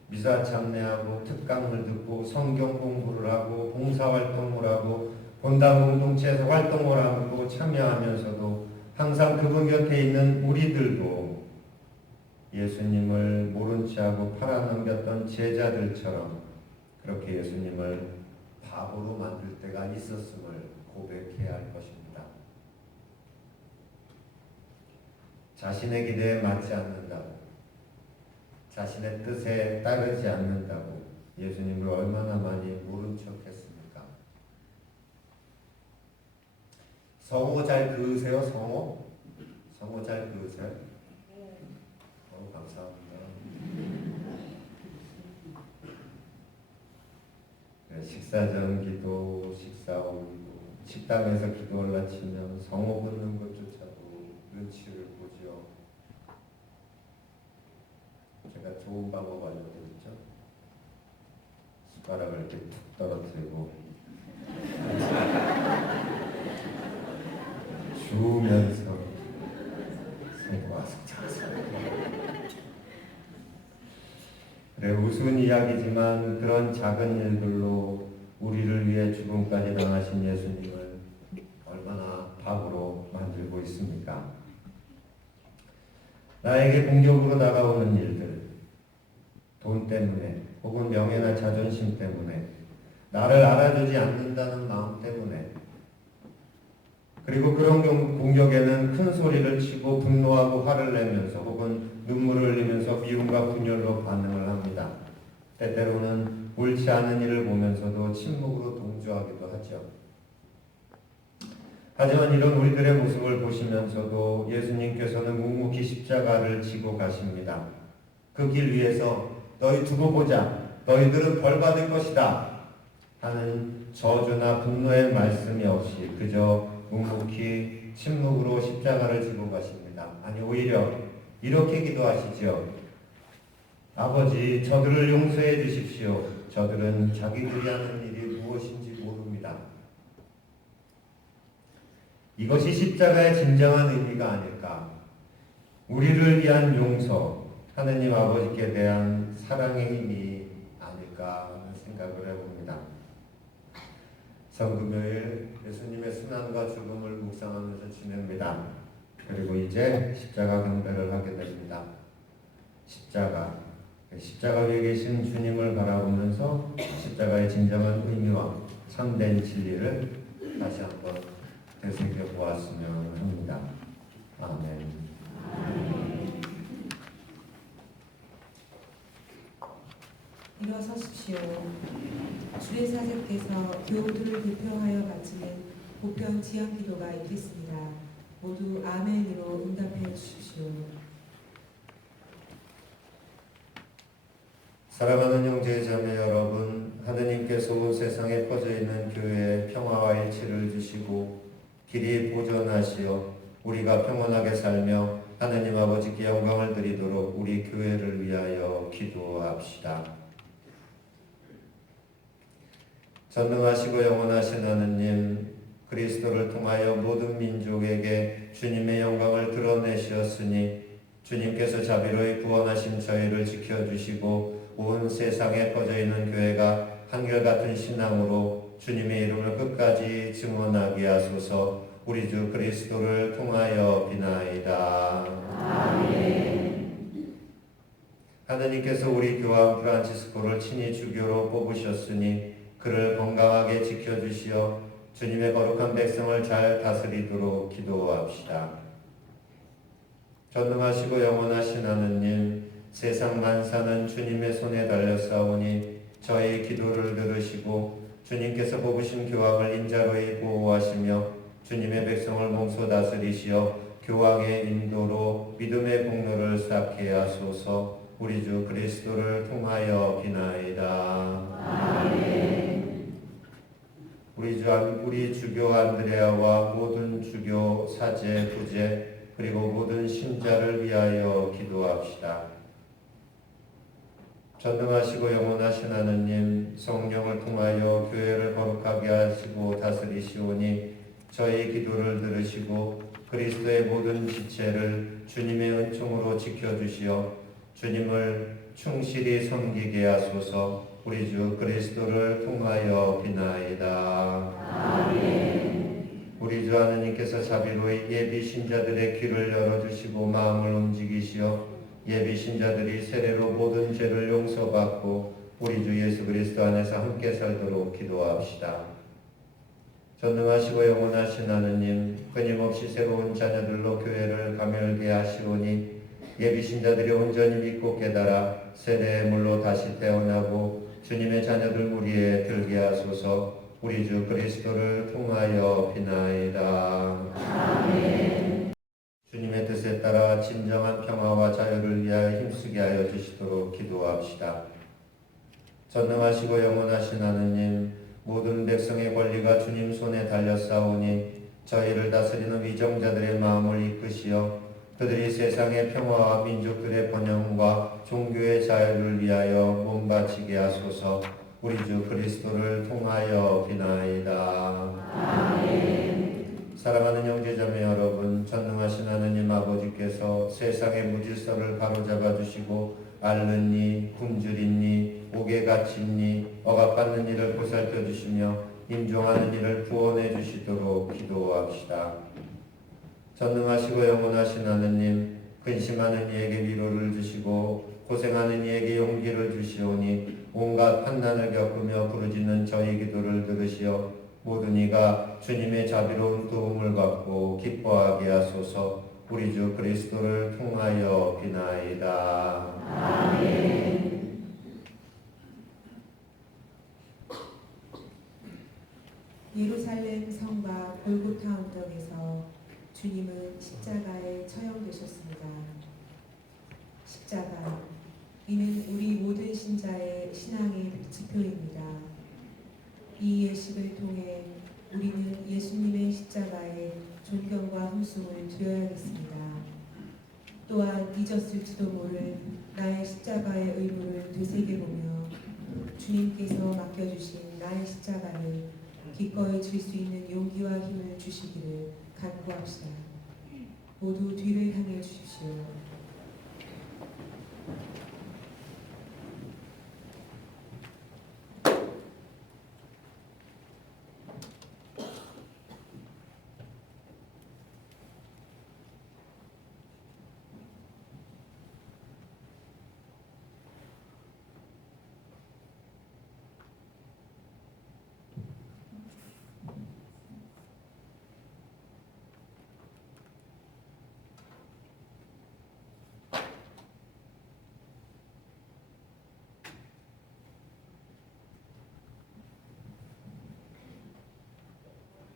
미사 참례하고 특강을 듣고 성경 공부를 하고 봉사활동을 하고 본당 공동체에서 활동을 하고 참여하면서도 항상 그분 곁에 있는 우리들도 예수님을 모른 채하고 팔아넘겼던 제자들처럼 그렇게 예수님을 바보로 만들 때가 있었음을 고백해야 할 것입니다. 자신의 기대에 맞지 않는다고, 자신의 뜻에 따르지 않는다고 예수님을 얼마나 많이 모른 척했습니까? 성호 잘 그으세요? 성호? 성호 잘 그으세요? 감사합니다. 식사 전 기도, 식사 후 기도, 식당에서 기도 올라치면 성호 붓는 것조차도 눈치를 보지요. 제가 좋은 방법 알려드렸죠? 숟가락을 이렇게 툭 떨어뜨리고 주우면서 와서 그래, 우스운 이야기지만 그런 작은 일들로 우리를 위해 죽음까지 당하신 예수님을 있습니까? 나에게 공격으로 다가오는 일들, 돈 때문에 혹은 명예나 자존심 때문에, 나를 알아주지 않는다는 마음 때문에, 그리고 그런 공격에는 큰 소리를 치고 분노하고 화를 내면서 혹은 눈물을 흘리면서 미움과 분열로 반응을 합니다. 때때로는 옳지 않은 일을 보면서도 침묵으로 동조하기도 하죠. 하지만 이런 우리들의 모습을 보시면서도 예수님께서는 묵묵히 십자가를 지고 가십니다. 그 길 위에서 너희 두고 보자, 너희들은 벌 받을 것이다 하는 저주나 분노의 말씀이 없이 그저 묵묵히 침묵으로 십자가를 지고 가십니다. 아니 오히려 이렇게 기도하시죠. 아버지, 저들을 용서해 주십시오. 저들은 자기들이 하는 일이 무엇인지 모릅니다. 이것이 십자가의 진정한 의미가 아닐까. 우리를 위한 용서, 하느님 아버지께 대한 사랑의 힘이 아닐까 하는 생각을 해봅니다. 성금요일 예수님의 순환과 죽음을 묵상하면서 지냅니다. 그리고 이제 십자가 경배를 하게 됩니다. 십자가 위에 계신 주님을 바라보면서 십자가의 진정한 의미와 참된 진리를 다시 한번 되새겨 보았으면 합니다. 아멘. 일어서십시오. 주의 사제께서 교우들을 대표하여 바치는 보편 지향 기도가 있겠습니다. 모두 아멘으로 응답해 주십시오. 사랑하는 형제 자매 여러분, 하느님께서 온 세상에 퍼져 있는 교회에 평화와 일치를 주시고 길이 보존하시어 우리가 평온하게 살며 하느님 아버지께 영광을 드리도록 우리 교회를 위하여 기도합시다. 전능하시고 영원하신 하느님, 그리스도를 통하여 모든 민족에게 주님의 영광을 드러내셨으니 주님께서 자비로이 구원하신 저희를 지켜주시고 온 세상에 퍼져 있는 교회가 한결같은 신앙으로 주님의 이름을 끝까지 증언하게 하소서. 우리 주 그리스도를 통하여 비나이다. 아멘. 하느님께서 우리 교황 프란치스코를 친히 주교로 뽑으셨으니 그를 건강하게 지켜주시어 주님의 거룩한 백성을 잘 다스리도록 기도합시다. 전능하시고 영원하신 하느님, 세상 만사는 주님의 손에 달렸사오니 저희 기도를 들으시고 주님께서 뽑으신 교황을 인자로이 보호하시며 주님의 백성을 몸소 다스리시어 교황의 인도로 믿음의 공로를 쌓게 하소서. 우리 주 그리스도를 통하여 비나이다. 아멘. 우리 주교 안드레아와 모든 주교 사제 부제 그리고 모든 신자를 위하여 기도합시다. 전능하시고 영원하신 하느님, 성령을 통하여 교회를 거룩하게 하시고 다스리시오니 저희 기도를 들으시고 그리스도의 모든 지체를 주님의 은총으로 지켜주시어 주님을 충실히 섬기게 하소서. 우리 주 그리스도를 통하여 비나이다. 아멘. 우리 주 하느님께서 자비로이 예비 신자들의 귀를 열어주시고 마음을 움직이시어 예비 신자들이 세례로 모든 죄를 용서받고 우리 주 예수 그리스도 안에서 함께 살도록 기도합시다. 전능하시고 영원하신 하느님, 끊임없이 새로운 자녀들로 교회를 가멸게 하시오니 예비 신자들이 온전히 믿고 깨달아 세례의 물로 다시 태어나고 주님의 자녀들 무리에 들게 하소서. 우리 주 그리스도를 통하여 비나이다. 아멘. 주님의 뜻에 따라 진정한 평화와 자유를 위하여 힘쓰게 하여 주시도록 기도합시다. 전능하시고 영원하신 하느님, 모든 백성의 권리가 주님 손에 달렸사오니 저희를 다스리는 위정자들의 마음을 이끄시어 그들이 세상의 평화와 민족들의 번영과 종교의 자유를 위하여 몸바치게 하소서. 우리 주 그리스도를 통하여 비나이다. 아멘. 사랑하는 형제자매 여러분, 전능하신 하느님 아버지께서 세상의 무질서를 바로잡아 주시고 앓는 이, 굶주린 이, 옥에 갇힌 이, 억압받는 이를 보살펴 주시며 임종하는 이를 구원해 주시도록 기도합시다. 전능하시고 영원하신 하느님, 근심하는 이에게 위로를 주시고 고생하는 이에게 용기를 주시오니 온갖 환난을 겪으며 부르짖는 저희 기도를 들으시어 모든 이가 주님의 자비로운 도움을 받고 기뻐하게 하소서. 우리 주 그리스도를 통하여 비나이다. 아멘. 예루살렘 성과 골고타 언덕에서 주님은 십자가에 처형되셨습니다. 십자가, 이는 우리 모든 신자의 신앙의 지표입니다. 이 예식을 통해 우리는 예수님의 십자가에 존경과 hum승을 드려야겠습니다. 또한 잊었을지도 모를 나의 십자가의 의무를 되새겨보며 주님께서 맡겨주신 나의 십자가를 기꺼이 질 수 있는 용기와 힘을 주시기를 간구합시다. 모두 뒤를 향해 주십시오.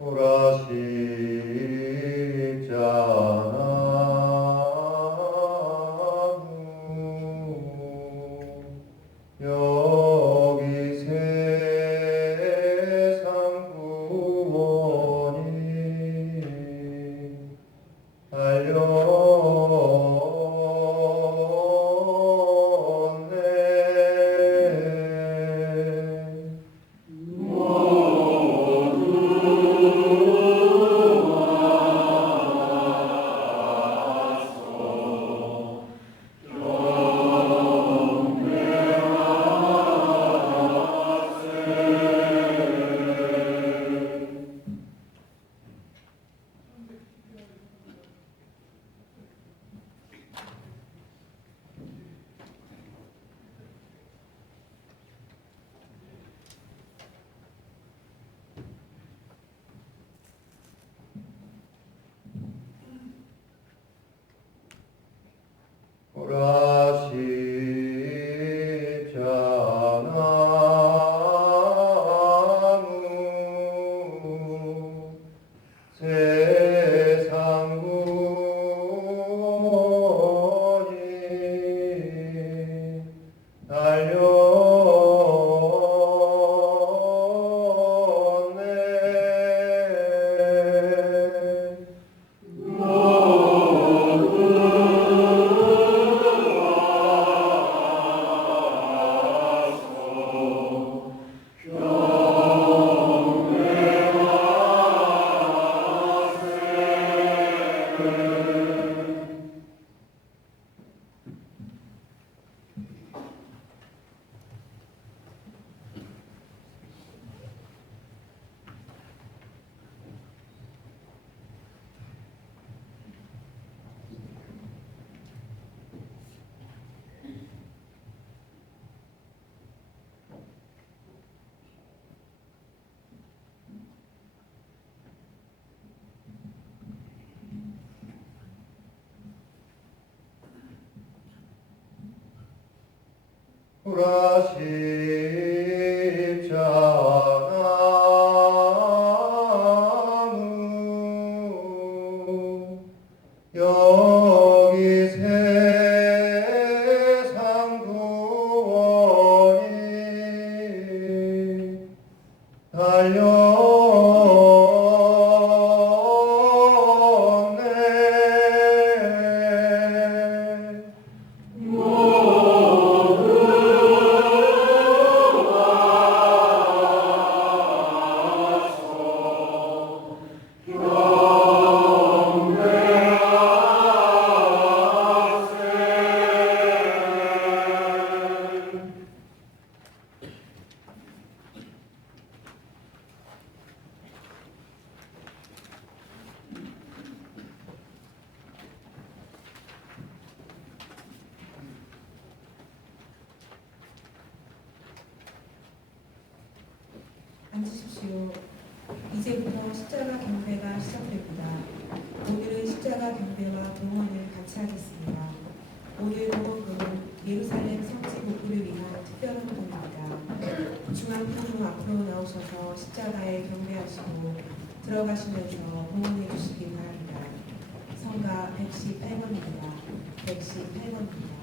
오라 십자나무 여기 세상 구원이 달렸네. 오라 십자나무 세상 구원이 달렸네. 오라 십자나무 여기 세상 구원이 달렸네. 앉으십시오. 이제부터 십자가 경배가 시작됩니다. 오늘은 십자가 경배와 봉헌을 같이 하겠습니다. 오늘 봉헌금은 예루살렘 성지 복구를 위한 특별한 봉헌입니다. 중앙편으로 앞으로 나오셔서 십자가에 경배하시고 들어가시면서 봉헌해 주시기 바랍니다. 성가 118번입니다. 118번입니다.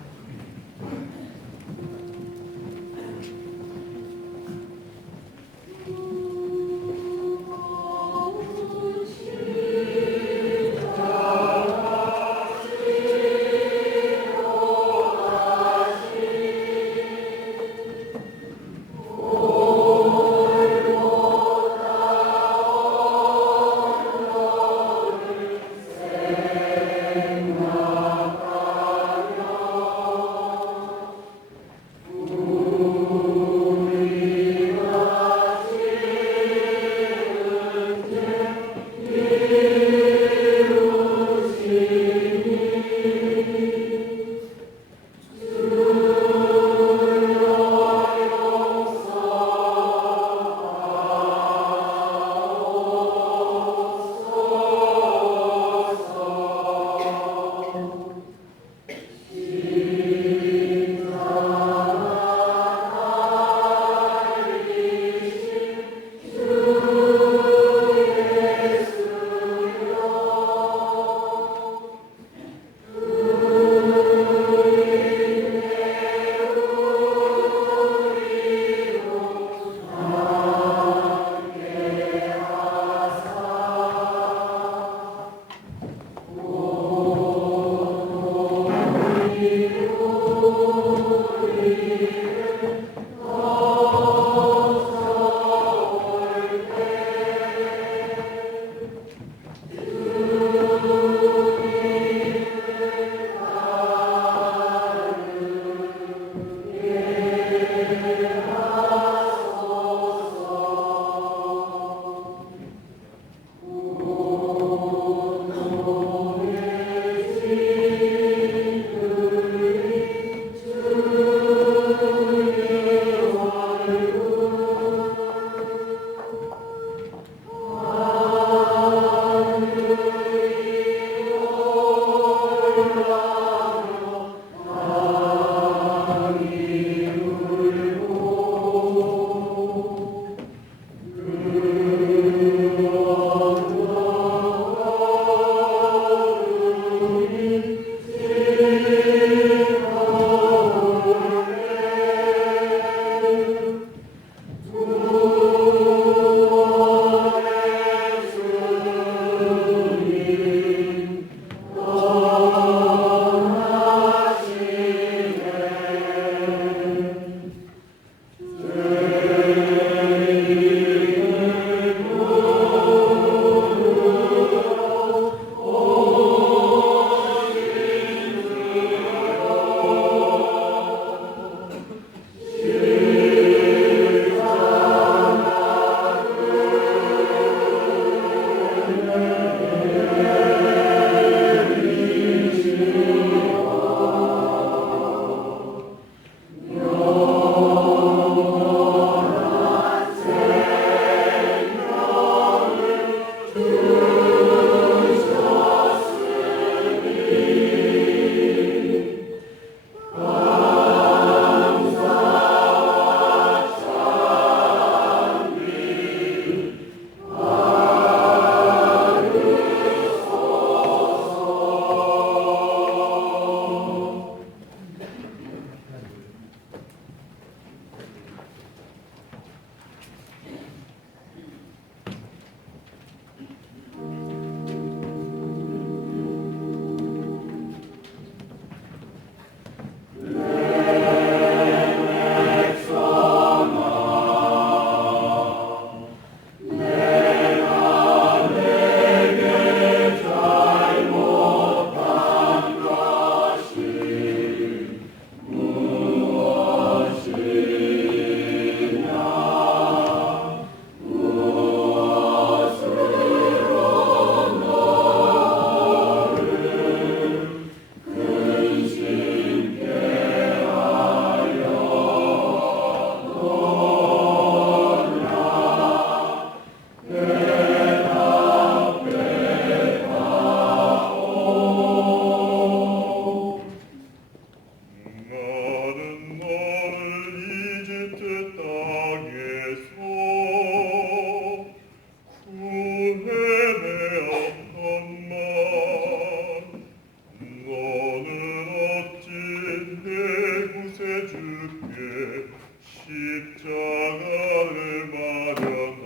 자가를 마련하였느냐.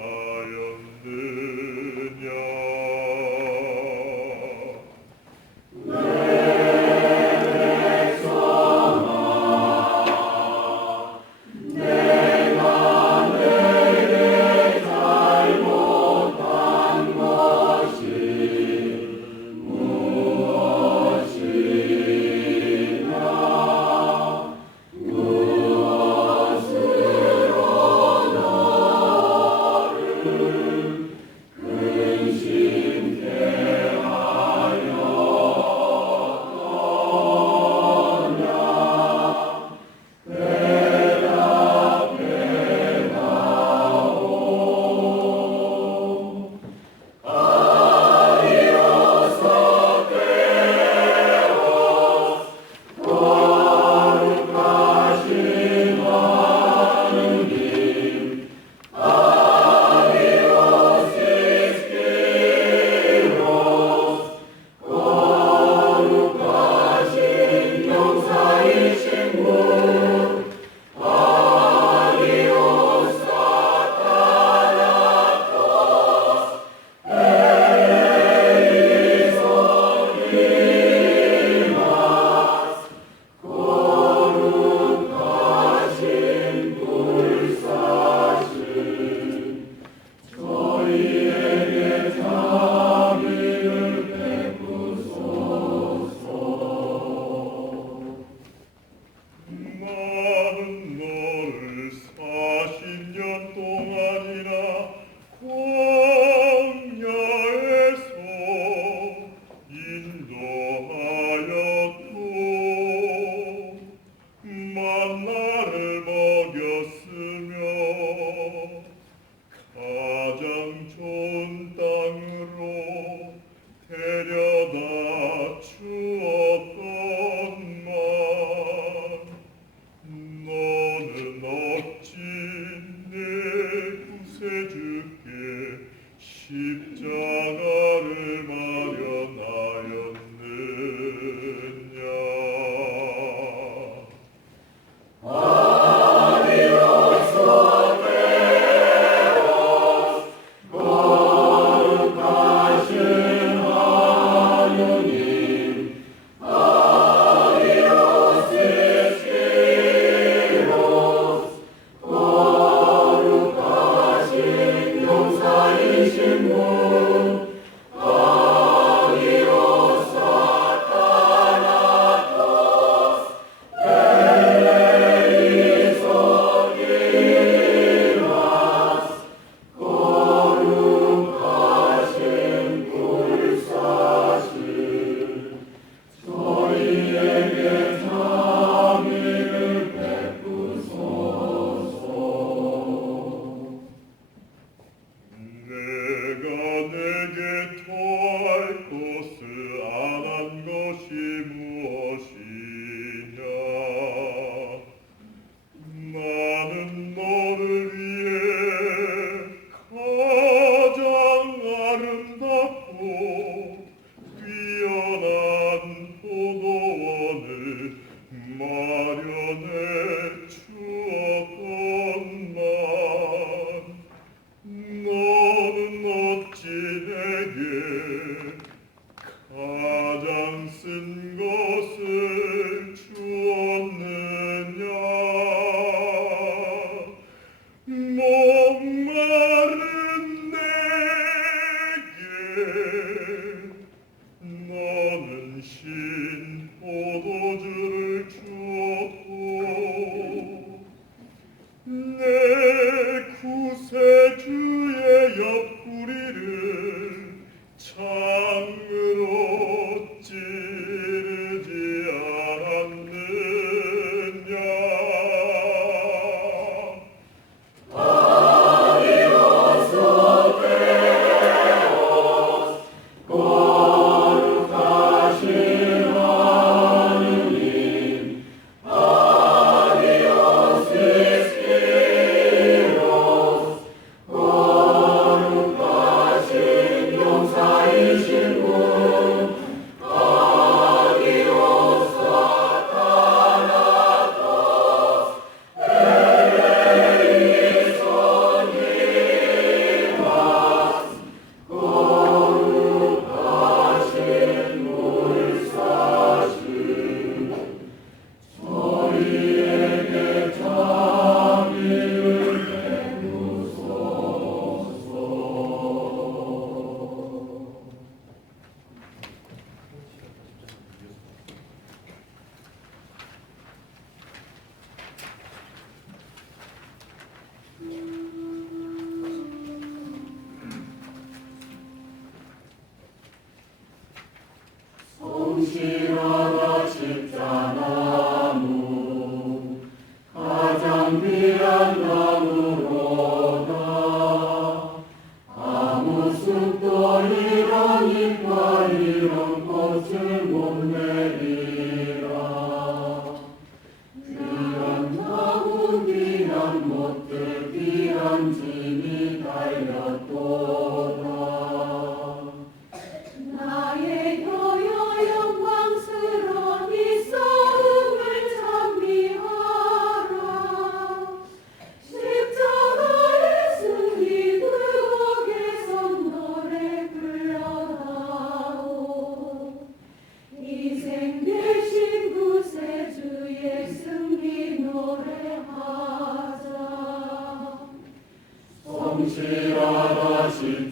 성실하다 십자나무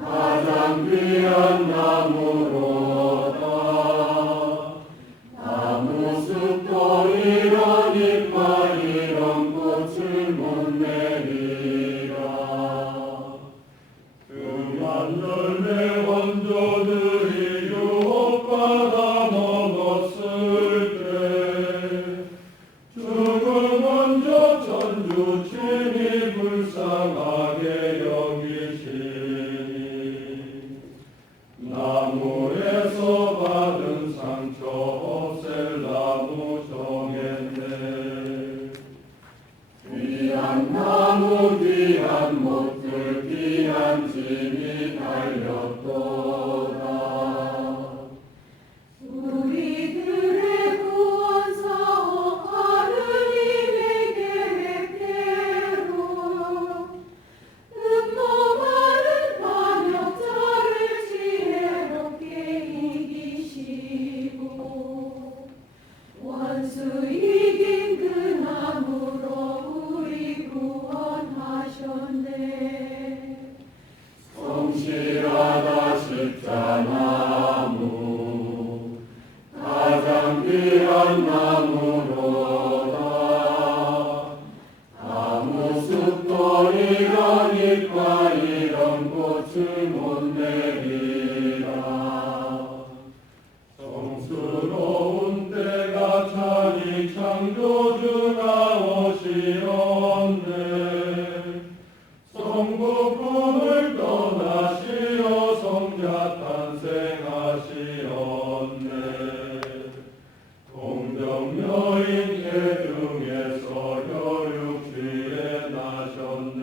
가장 귀한 나무로다. 나무 숲도 이런 잎과 이런 꽃을 못 내리라. 그만 열매 원조들이 유혹받아 먹었을 때 죽은 원조 전주 주님이 불쌍하게 여기시니 나무에서 받은 상처 없앨 나무 정했네. 귀한 나무 귀한 못들 귀한 짐이 달렸도다. 우리들의 구원사업 하느님의 계획대로 음모하는 반역자를 지혜롭게 이기시고 원수 이긴 그 나무로 우리 구원하셨네. 성실하다 십자나무 가장 귀한 나무로다. 나무 숲도 이런 잎과 이런 꽃을 못 내리라. 성스러운 때가 차니 창조주가 오시었네. 성부품을 떠나시어 성자 탄생하시었네. 동정여인 태중에서 혈육지에 나셨네.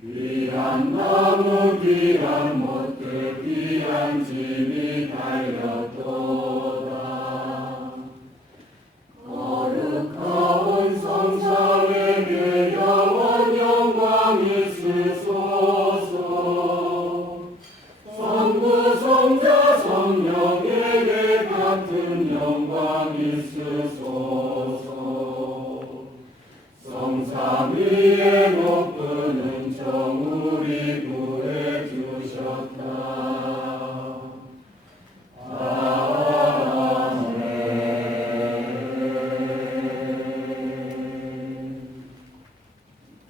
귀한 나무 귀한 못들 귀한 짐이 달렸도다. 거룩하온 성상에게 영원 영광이 있으소서. 성부 성자 성령에게 같은 영광이 있으소서. 성삼위의 높은 은총 우리 구해 주셨다.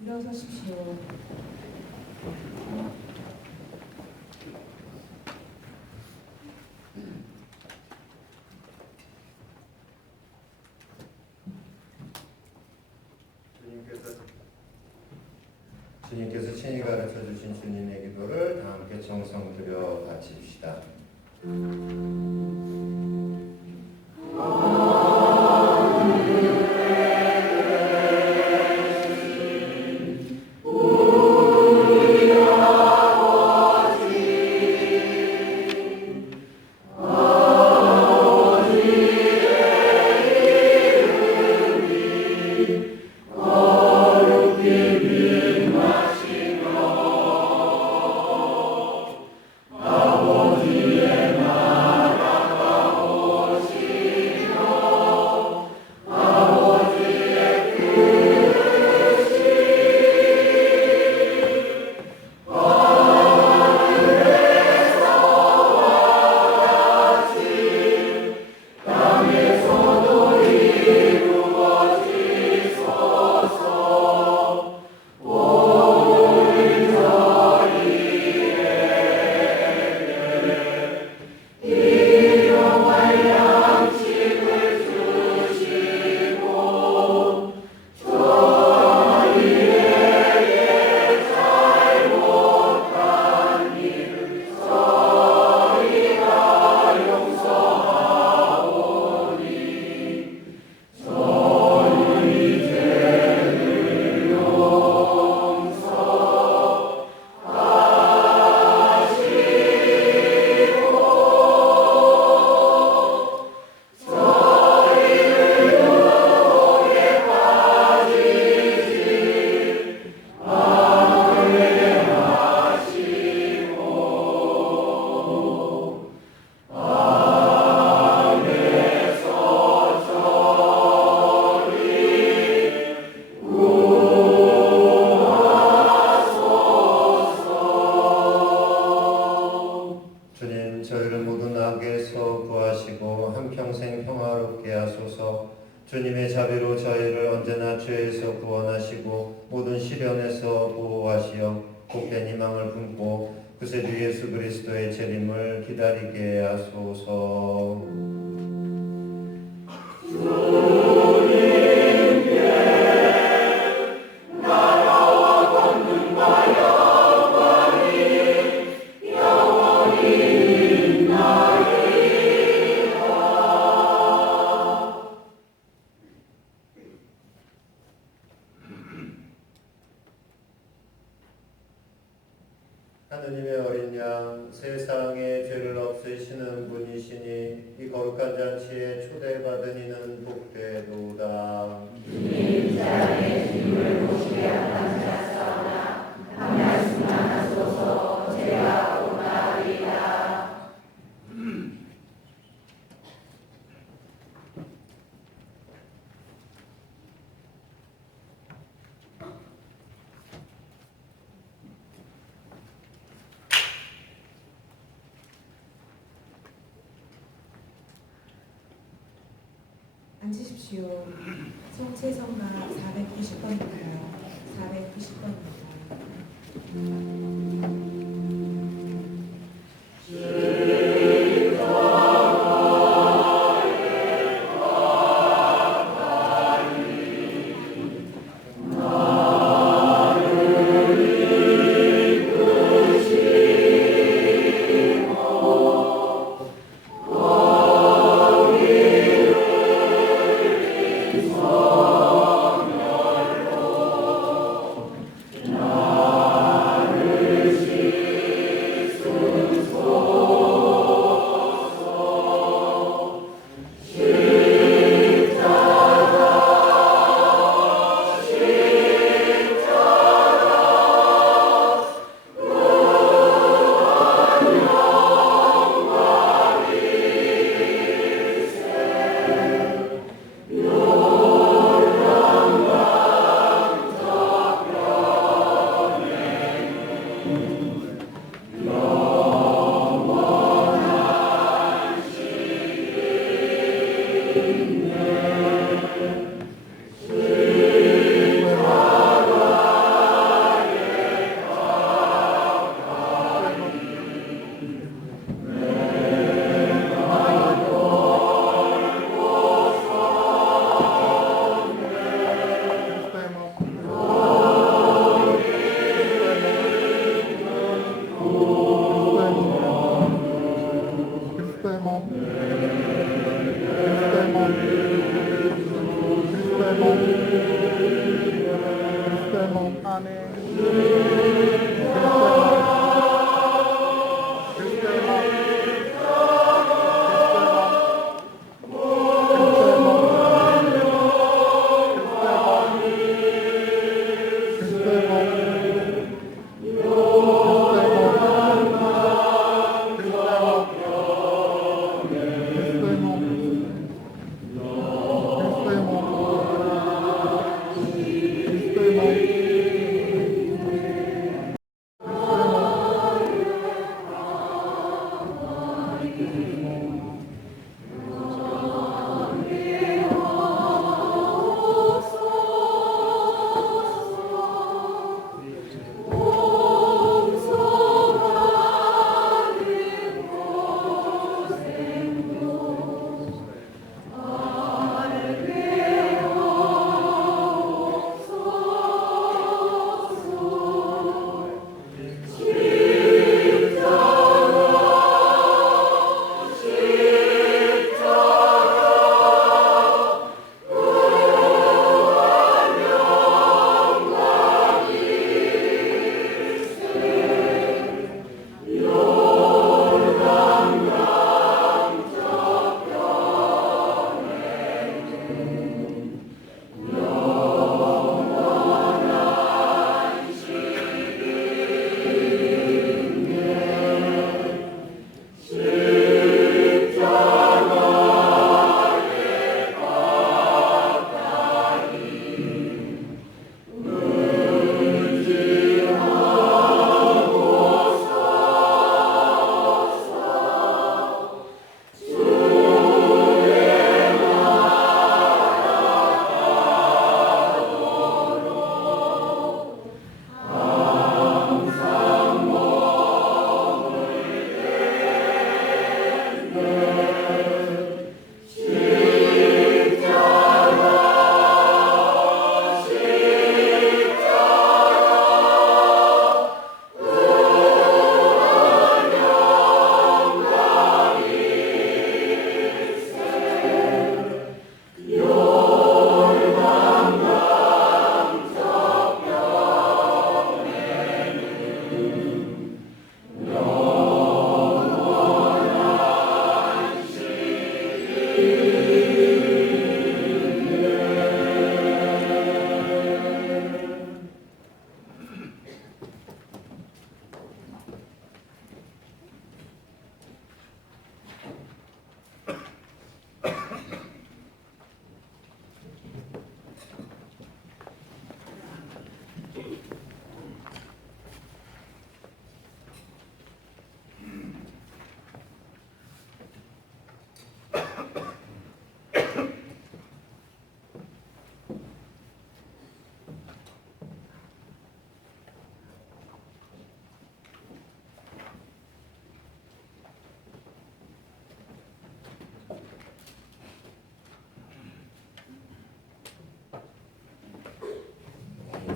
일어서십시오. 주님께서 친히 가르쳐 주신 주님의 기도를 다 함께 정성들여 바칩시다. 아버지의 나라 당신의 자비로 저희를 언제나 죄에서 구원하시고 모든 시련에서 보호하시어 복된 희망을 품고 구세주 예수 그리스도의 재림을 기다리게 하소서. 하느님의 어린 양, 세상의 죄를 없애시는 분이시니 이 거룩한 잔치에 초대받은 이는 복되도다. 앉으십시오. 성체성가 490번입니다. 490번입니다.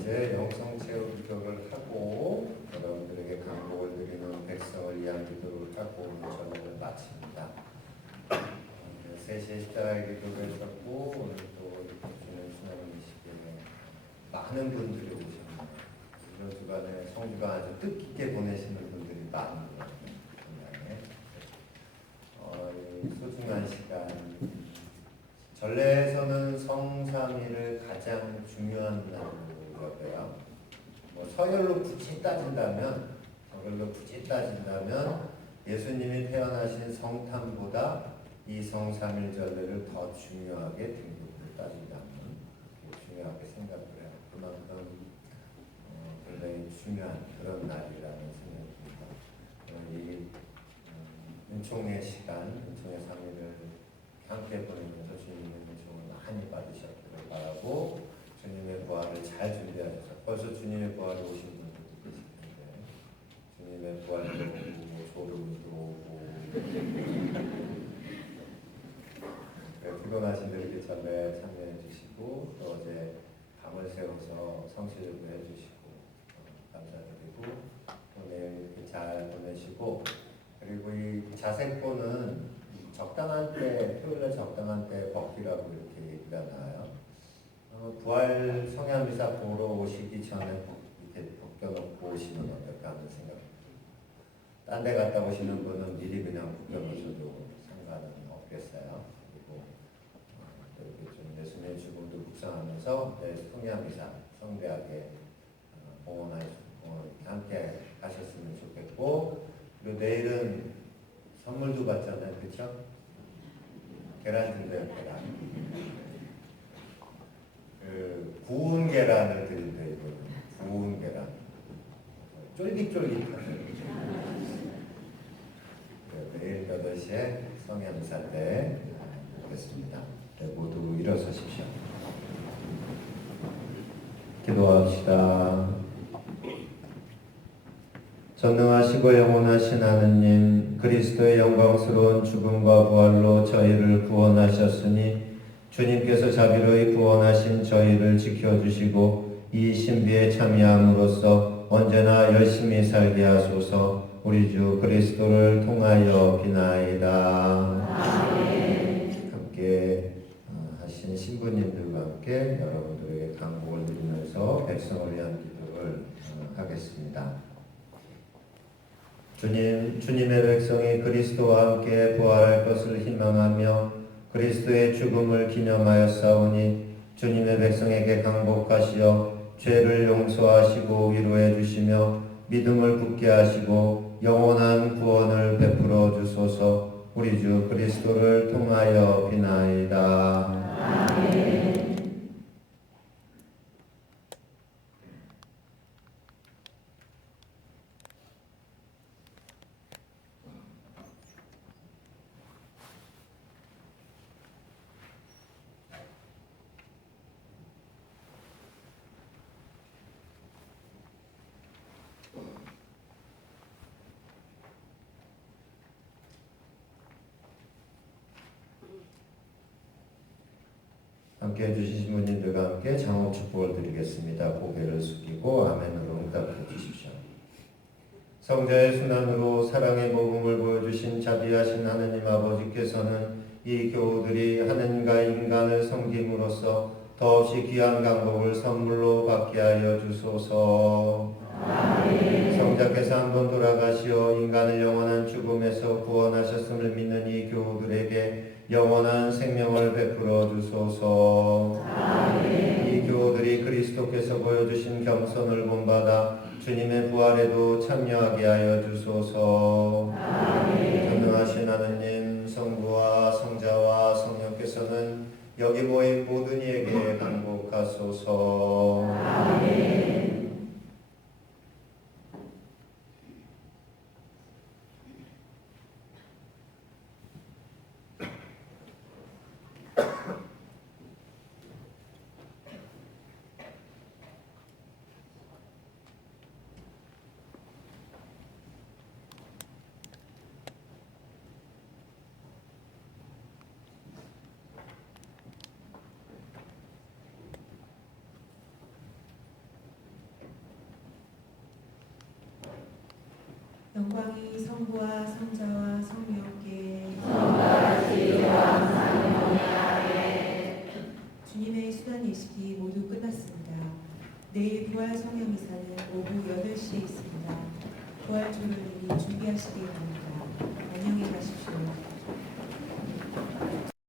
이제 영성체험 기도를 하고 여러분들에게 간곡을 드리는 백성을 위한 기도를 하고 오늘 저녁을 마칩니다. 3시에 십자가의 기도를 했었고 오늘 또 주는 수능의 시기에 많은 분들이 오셨네요. 이번 주간에 성주가 아주 뜻깊게 보내시는 분들이 많은 것 같아요. 소중한 시간. 전례에서는 성삼위를 가장 중요한 날로 여겨요. 서열로 굳이 따진다면 예수님이 태어나신 성탄보다 이 성삼일 전례를 더 중요하게 등급을 따진다면 중요하게 생각을 해요. 그만큼 굉장히 중요한 그런 날이라는 생각이 듭니다. 이 은총의 시간, 은총의 3일을 함께 보내면서 주님의 은총을 많이 받으셨기를 바라고 주님의 부활을 잘 준비하셔서 벌써 주님의 부활에 오신 분들도 계실 텐데 주님의 부활도 오고 소름도 오고 피곤하신 분들께 전례에 참여해 주시고 또 어제 밤을 새워서 성실을 해주시고 감사드리고 또 내일 잘 보내시고 그리고 이 자색보는 적당한 때, 토요일에 적당한 때 벗기라고 이렇게 얘기가 나와요. 부활 성야미사 보러 오시기 전에 이렇게 벗겨놓고 오시면 어떨까 하는 생각입니다. 딴 데 갔다 오시는 분은 미리 그냥 벗겨놓으셔도 상관은 없겠어요. 그리고 이렇게 좀 예수님의 죽음도 묵상하면서 성야미사 성대하게 함께 하셨으면 좋겠고 그리고 내일은 선물도 받잖아요. 그렇죠? 계란 준대요. 계란. 구운 계란을 드린대요. 이거는. 구운 계란. 쫄깃쫄깃한. 내일 8시에 성야미사 때 보겠습니다. 모두 일어서십시오. 기도합시다. 전능하시고 영원하신 하느님, 그리스도의 영광스러운 죽음과 부활로 저희를 구원하셨으니 주님께서 자비로이 구원하신 저희를 지켜주시고 이 신비에 참여함으로써 언제나 열심히 살게 하소서. 우리 주 그리스도를 통하여 비나이다. 함께 하신 신부님들과 함께 여러분들에게 간곡을 드리면서 백성을 위한 기도를 하겠습니다. 주님의 백성이 그리스도와 함께 부활할 것을 희망하며 그리스도의 죽음을 기념하였사오니 주님의 백성에게 강복하시어 죄를 용서하시고 위로해 주시며 믿음을 굳게 하시고 영원한 구원을 베풀어 주소서. 우리 주 그리스도를 통하여 비나이다. 아멘. 함께 해주신 신부님들과 함께 장업 축복을 드리겠습니다. 고개를 숙이고 아멘으로 응답해 주십시오. 성자의 순환으로 사랑의 모범을 보여주신 자비하신 하느님 아버지께서는 이 교우들이 하느님과 인간을 섬김으로써 더없이 귀한 강복을 선물로 받게 하여 주소서. 아멘. 성자께서 한번 돌아가시어 인간을 영원한 죽음에서 구원하셨음을 믿는 이 교우들에게 영원한 생명을 베풀어 주소서. 아멘. 이 교우들이 그리스도께서 보여주신 겸손을 본받아 주님의 부활에도 참여하게 하여 주소서. 아멘. 전능하신 하느님, 성부와 성자와 성령께서는 여기 모인 모든 이에게 강복하소서. 아멘. 영광이 성부와 성자와 성령께 주님의 수단 예식이 모두 끝났습니다. 내일 부활 성령미사는 오후 8시에 있습니다. 부활 조를 이미 준비하시기 바랍니다. 안녕히 가십시오.